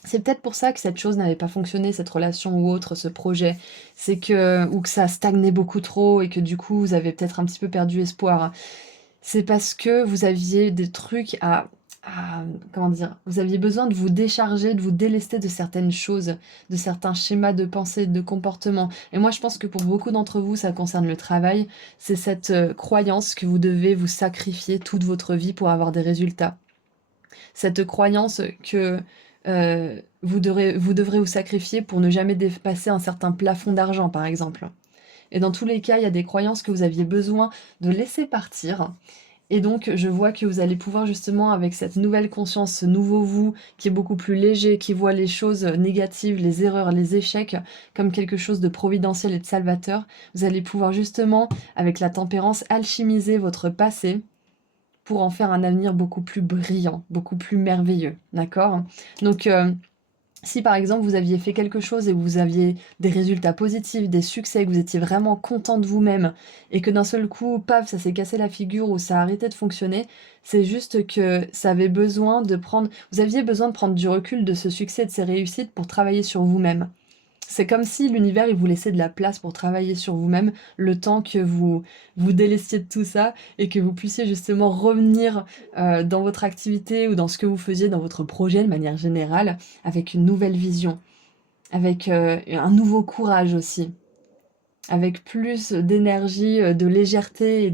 C'est peut-être pour ça que cette chose n'avait pas fonctionné, cette relation ou autre, ce projet. C'est que, ou que ça stagnait beaucoup trop et que du coup vous avez peut-être un petit peu perdu espoir. C'est parce que vous aviez des trucs comment dire? Vous aviez besoin de vous décharger, de vous délester de certaines choses, de certains schémas de pensée, de comportement. Et moi, je pense que pour beaucoup d'entre vous, ça concerne le travail. C'est cette croyance que vous devez vous sacrifier toute votre vie pour avoir des résultats. Cette croyance que vous devrez vous sacrifier pour ne jamais dépasser un certain plafond d'argent, par exemple. Et dans tous les cas, il y a des croyances que vous aviez besoin de laisser partir et donc, je vois que vous allez pouvoir justement, avec cette nouvelle conscience, ce nouveau vous qui est beaucoup plus léger, qui voit les choses négatives, les erreurs, les échecs comme quelque chose de providentiel et de salvateur, vous allez pouvoir justement, avec la tempérance, alchimiser votre passé pour en faire un avenir beaucoup plus brillant, beaucoup plus merveilleux. D'accord? Donc, si par exemple vous aviez fait quelque chose et vous aviez des résultats positifs, des succès, que vous étiez vraiment content de vous-même et que d'un seul coup, paf, ça s'est cassé la figure ou ça a arrêté de fonctionner, c'est juste que vous aviez besoin de prendre du recul de ce succès, de ces réussites pour travailler sur vous-même. C'est comme si l'univers, il vous laissait de la place pour travailler sur vous-même, le temps que vous vous délestiez de tout ça et que vous puissiez justement revenir, dans votre activité ou dans ce que vous faisiez dans votre projet de manière générale, avec une nouvelle vision, avec, un nouveau courage aussi, avec plus d'énergie, de légèreté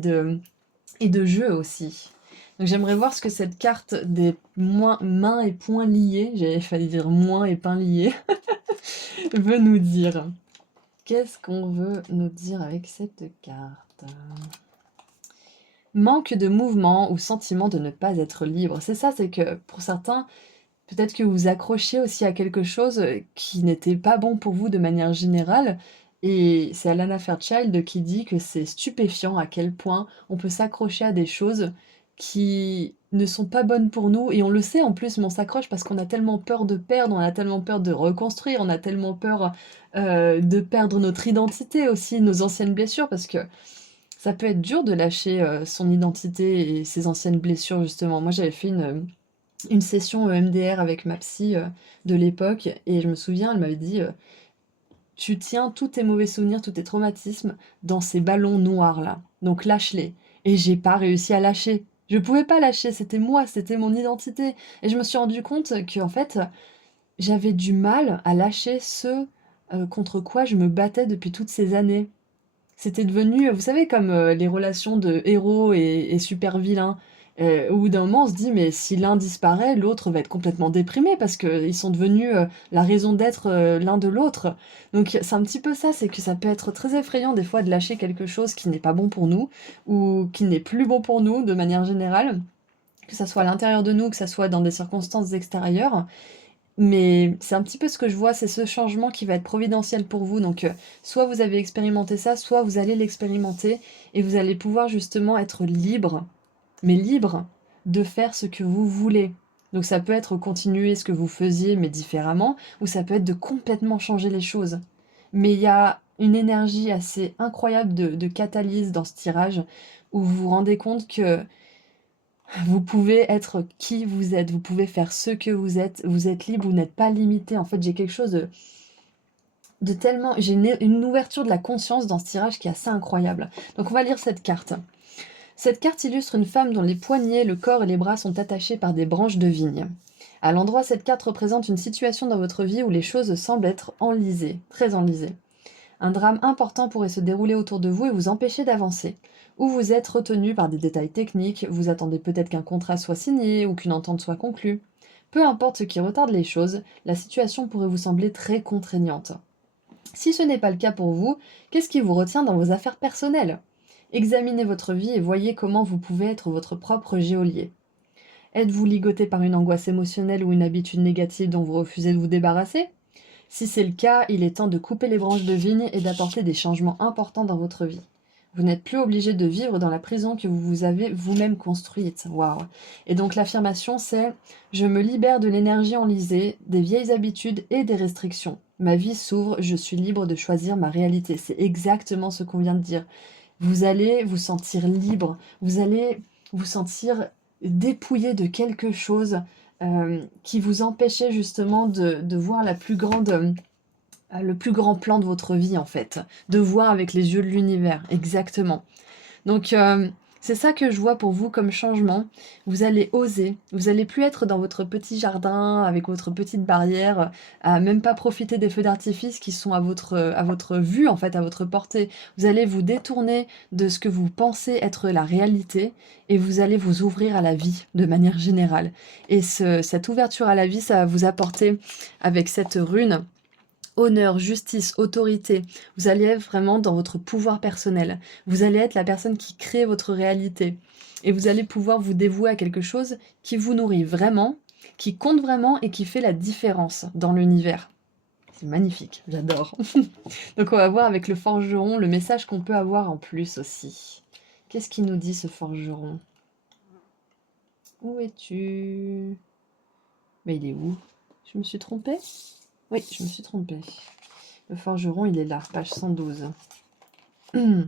et de jeu aussi. Donc j'aimerais voir ce que cette carte des mains et poings liés, j'avais failli dire moins et pains liés, veut nous dire. Qu'est-ce qu'on veut nous dire avec cette carte? Manque de mouvement ou sentiment de ne pas être libre. C'est ça, c'est que pour certains, peut-être que vous accrochiez aussi à quelque chose qui n'était pas bon pour vous de manière générale. Et c'est Alana Fairchild qui dit que c'est stupéfiant à quel point on peut s'accrocher à des choses qui ne sont pas bonnes pour nous. Et on le sait en plus, mais on s'accroche parce qu'on a tellement peur de perdre, on a tellement peur de reconstruire, on a tellement peur de perdre notre identité aussi, nos anciennes blessures, parce que ça peut être dur de lâcher son identité et ses anciennes blessures, justement. Moi, j'avais fait une session EMDR avec ma psy de l'époque et je me souviens, elle m'avait dit tu tiens tous tes mauvais souvenirs, tous tes traumatismes dans ces ballons noirs là, donc lâche-les. Et j'ai pas réussi à lâcher. Je pouvais pas lâcher, c'était moi, c'était mon identité. Et je me suis rendu compte que en fait, j'avais du mal à lâcher ce contre quoi je me battais depuis toutes ces années. C'était devenu, vous savez, comme les relations de héros et super vilains. Au bout d'un moment, on se dit, mais si l'un disparaît, l'autre va être complètement déprimé parce qu'ils sont devenus la raison d'être l'un de l'autre. Donc c'est un petit peu ça, c'est que ça peut être très effrayant des fois de lâcher quelque chose qui n'est pas bon pour nous ou qui n'est plus bon pour nous de manière générale, que ça soit à l'intérieur de nous, que ça soit dans des circonstances extérieures. Mais c'est un petit peu ce que je vois, c'est ce changement qui va être providentiel pour vous. Donc, soit vous avez expérimenté ça, soit vous allez l'expérimenter et vous allez pouvoir justement être libre, mais libre de faire ce que vous voulez. Donc ça peut être continuer ce que vous faisiez, mais différemment, ou ça peut être de complètement changer les choses. Mais il y a une énergie assez incroyable de catalyse dans ce tirage, où vous vous rendez compte que vous pouvez être qui vous êtes, vous pouvez faire ce que vous êtes libre, vous n'êtes pas limité. En fait, j'ai quelque chose de tellement... J'ai une ouverture de la conscience dans ce tirage qui est assez incroyable. Donc on va lire cette carte. Cette carte illustre une femme dont les poignets, le corps et les bras sont attachés par des branches de vigne. À l'endroit, cette carte représente une situation dans votre vie où les choses semblent être enlisées, très enlisées. Un drame important pourrait se dérouler autour de vous et vous empêcher d'avancer. Ou vous êtes retenu par des détails techniques, vous attendez peut-être qu'un contrat soit signé ou qu'une entente soit conclue. Peu importe ce qui retarde les choses, la situation pourrait vous sembler très contraignante. Si ce n'est pas le cas pour vous, qu'est-ce qui vous retient dans vos affaires personnelles? Examinez votre vie et voyez comment vous pouvez être votre propre geôlier. Êtes-vous ligoté par une angoisse émotionnelle ou une habitude négative dont vous refusez de vous débarrasser? Si c'est le cas, il est temps de couper les branches de vigne et d'apporter des changements importants dans votre vie. Vous n'êtes plus obligé de vivre dans la prison que vous avez vous-même construite. Waouh! Et donc l'affirmation c'est: je me libère de l'énergie enlisée, des vieilles habitudes et des restrictions. Ma vie s'ouvre, je suis libre de choisir ma réalité. C'est exactement ce qu'on vient de dire. Vous allez vous sentir libre, vous allez vous sentir dépouillé de quelque chose qui vous empêchait justement de voir le plus grand plan de votre vie en fait, de voir avec les yeux de l'univers, exactement. Donc c'est ça que je vois pour vous comme changement. Vous allez oser, vous allez plus être dans votre petit jardin avec votre petite barrière, à même pas profiter des feux d'artifice qui sont à votre vue en fait, à votre portée. Vous allez vous détourner de ce que vous pensez être la réalité et vous allez vous ouvrir à la vie de manière générale. Et cette ouverture à la vie, ça va vous apporter avec cette rune honneur, justice, autorité. Vous allez être vraiment dans votre pouvoir personnel. Vous allez être la personne qui crée votre réalité. Et vous allez pouvoir vous dévouer à quelque chose qui vous nourrit vraiment, qui compte vraiment et qui fait la différence dans l'univers. C'est magnifique, j'adore. Donc on va voir avec le forgeron le message qu'on peut avoir en plus aussi. Qu'est-ce qu'il nous dit ce forgeron? Où es-tu? Mais il est où? Je me suis trompée? Oui, je me suis trompée. Le forgeron, il est là, page 112. Alors,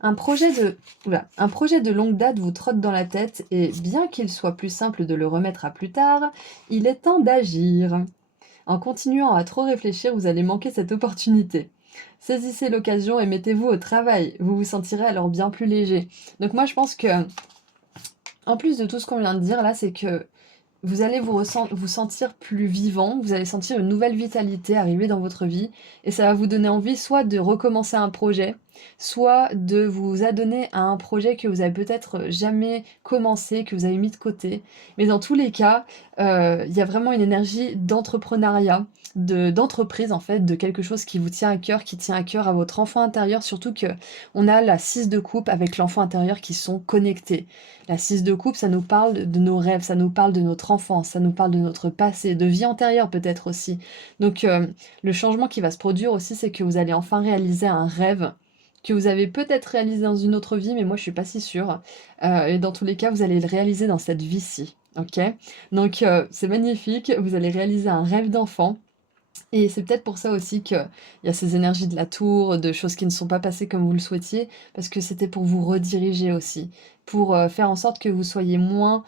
un projet de longue date vous trotte dans la tête et bien qu'il soit plus simple de le remettre à plus tard, il est temps d'agir. En continuant à trop réfléchir, vous allez manquer cette opportunité. Saisissez l'occasion et mettez-vous au travail. Vous vous sentirez alors bien plus léger. Donc moi, je pense que, en plus de tout ce qu'on vient de dire là, c'est que vous allez vous sentir plus vivant, vous allez sentir une nouvelle vitalité arriver dans votre vie et ça va vous donner envie soit de recommencer un projet, soit de vous adonner à un projet que vous avez peut-être jamais commencé, que vous avez mis de côté. Mais dans tous les cas, il y a vraiment une énergie d'entrepreneuriat, d'entreprise en fait, de quelque chose qui vous tient à cœur, qui tient à cœur à votre enfant intérieur, surtout que on a la 6 de coupe avec l'enfant intérieur qui sont connectés. La 6 de coupe, ça nous parle de nos rêves, ça nous parle de notre enfance, ça nous parle de notre passé, de vie antérieure peut-être aussi. Donc le changement qui va se produire aussi, c'est que vous allez enfin réaliser un rêve que vous avez peut-être réalisé dans une autre vie, mais moi je suis pas si sûre. Et dans tous les cas, vous allez le réaliser dans cette vie-ci. Ok? Donc c'est magnifique, vous allez réaliser un rêve d'enfant. Et c'est peut-être pour ça aussi qu'il y a ces énergies de la tour, de choses qui ne sont pas passées comme vous le souhaitiez, parce que c'était pour vous rediriger aussi, pour faire en sorte que vous soyez moins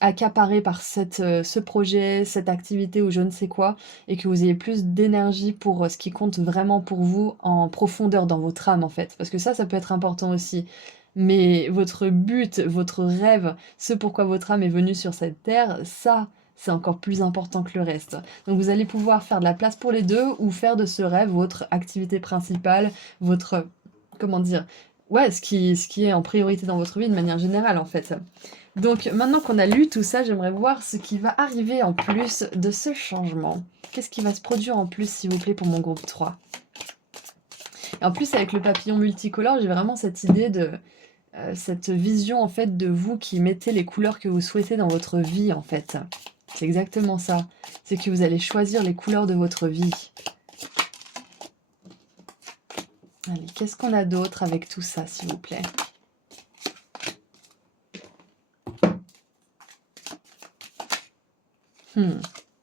accaparé par ce projet, cette activité ou je ne sais quoi, et que vous ayez plus d'énergie pour ce qui compte vraiment pour vous en profondeur dans votre âme en fait. Parce que ça peut être important aussi. Mais votre but, votre rêve, ce pourquoi votre âme est venue sur cette terre, ça, c'est encore plus important que le reste. Donc vous allez pouvoir faire de la place pour les deux ou faire de ce rêve votre activité principale, votre, comment dire, ouais, ce qui est en priorité dans votre vie de manière générale en fait. Donc maintenant qu'on a lu tout ça, j'aimerais voir ce qui va arriver en plus de ce changement. Qu'est-ce qui va se produire en plus, s'il vous plaît, pour mon groupe 3? Et en plus, avec le papillon multicolore, j'ai vraiment cette idée de... cette vision en fait de vous qui mettez les couleurs que vous souhaitez dans votre vie en fait. C'est exactement ça. C'est que vous allez choisir les couleurs de votre vie. Allez, qu'est-ce qu'on a d'autre avec tout ça, s'il vous plaît?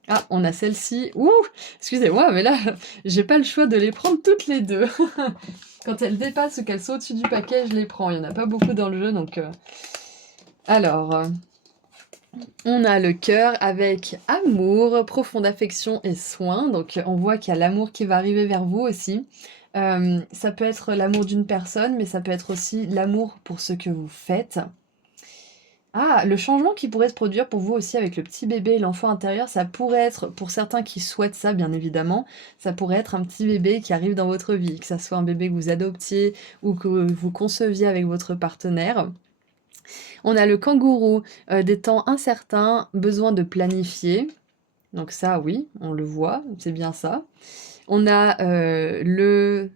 Ah, on a celle-ci. Ouh, excusez-moi, mais là, j'ai pas le choix de les prendre toutes les deux. Quand elles dépassent ou qu'elles sont au-dessus du paquet, je les prends. Il n'y en a pas beaucoup dans le jeu, donc... Alors... on a le cœur avec amour, profonde affection et soin. Donc on voit qu'il y a l'amour qui va arriver vers vous aussi. Ça peut être l'amour d'une personne, mais ça peut être aussi l'amour pour ce que vous faites. Ah, le changement qui pourrait se produire pour vous aussi avec le petit bébé et l'enfant intérieur, ça pourrait être, pour certains qui souhaitent ça bien évidemment, ça pourrait être un petit bébé qui arrive dans votre vie, que ça soit un bébé que vous adoptiez ou que vous conceviez avec votre partenaire. On a le kangourou, des temps incertains, besoin de planifier, donc ça oui, on le voit, c'est bien ça. On a, le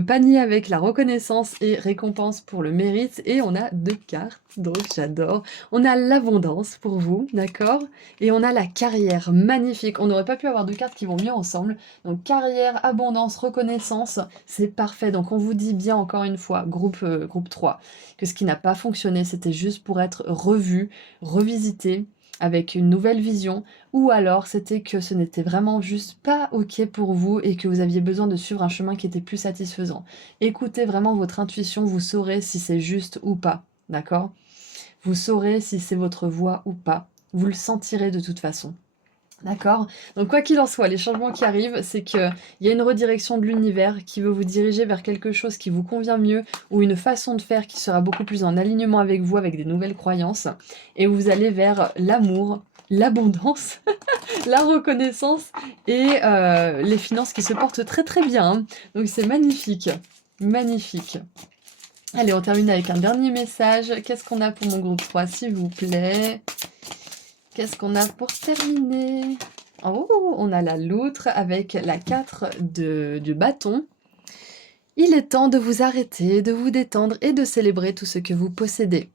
panier avec la reconnaissance et récompense pour le mérite et on a 2 cartes, donc j'adore. On a l'abondance pour vous, d'accord? Et on a la carrière, magnifique. On n'aurait pas pu avoir 2 cartes qui vont mieux ensemble. Donc carrière, abondance, reconnaissance, c'est parfait. Donc on vous dit bien encore une fois, groupe 3, que ce qui n'a pas fonctionné, c'était juste pour être revu, revisité, avec une nouvelle vision, ou alors c'était que ce n'était vraiment juste pas OK pour vous et que vous aviez besoin de suivre un chemin qui était plus satisfaisant. Écoutez vraiment votre intuition, vous saurez si c'est juste ou pas, d'accord? Vous saurez si c'est votre voie ou pas. Vous le sentirez de toute façon. D'accord? Donc quoi qu'il en soit, les changements qui arrivent, c'est qu'il y a une redirection de l'univers qui veut vous diriger vers quelque chose qui vous convient mieux ou une façon de faire qui sera beaucoup plus en alignement avec vous, avec des nouvelles croyances. Et vous allez vers l'amour, l'abondance, la reconnaissance et les finances qui se portent très très bien, hein. Donc c'est magnifique, magnifique. Allez, on termine avec un dernier message. Qu'est-ce qu'on a pour mon groupe 3, s'il vous plaît? Qu'est-ce qu'on a pour terminer? Oh, on a la loutre avec la 4 du bâton. Il est temps de vous arrêter, de vous détendre et de célébrer tout ce que vous possédez.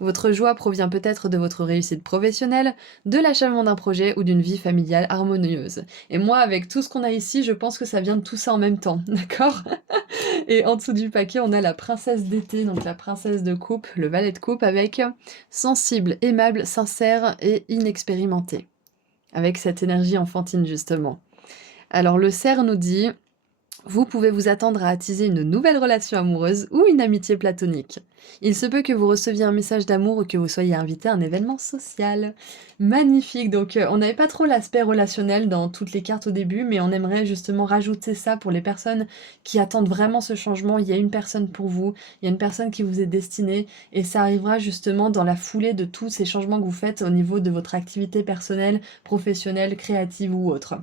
Votre joie provient peut-être de votre réussite professionnelle, de l'achèvement d'un projet ou d'une vie familiale harmonieuse. Et moi, avec tout ce qu'on a ici, je pense que ça vient de tout ça en même temps, d'accord? Et en dessous du paquet, on a la princesse d'été, donc la princesse de coupe, le valet de coupe, avec sensible, aimable, sincère et inexpérimenté. Avec cette énergie enfantine, justement. Alors le cerf nous dit: vous pouvez vous attendre à attiser une nouvelle relation amoureuse ou une amitié platonique. Il se peut que vous receviez un message d'amour ou que vous soyez invité à un événement social. Magnifique, donc on n'avait pas trop l'aspect relationnel dans toutes les cartes au début, mais on aimerait justement rajouter ça pour les personnes qui attendent vraiment ce changement. Il y a une personne pour vous, il y a une personne qui vous est destinée, et ça arrivera justement dans la foulée de tous ces changements que vous faites au niveau de votre activité personnelle, professionnelle, créative ou autre.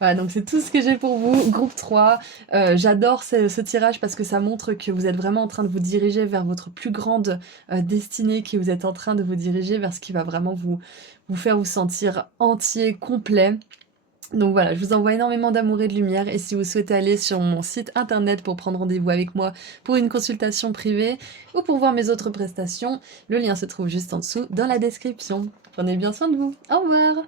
Voilà, donc c'est tout ce que j'ai pour vous, groupe 3. J'adore ce tirage parce que ça montre que vous êtes vraiment en train de vous diriger vers votre plus grande destinée, que vous êtes en train de vous diriger vers ce qui va vraiment vous faire vous sentir entier, complet. Donc voilà, je vous envoie énormément d'amour et de lumière et si vous souhaitez aller sur mon site internet pour prendre rendez-vous avec moi pour une consultation privée ou pour voir mes autres prestations, le lien se trouve juste en dessous dans la description. Prenez bien soin de vous. Au revoir!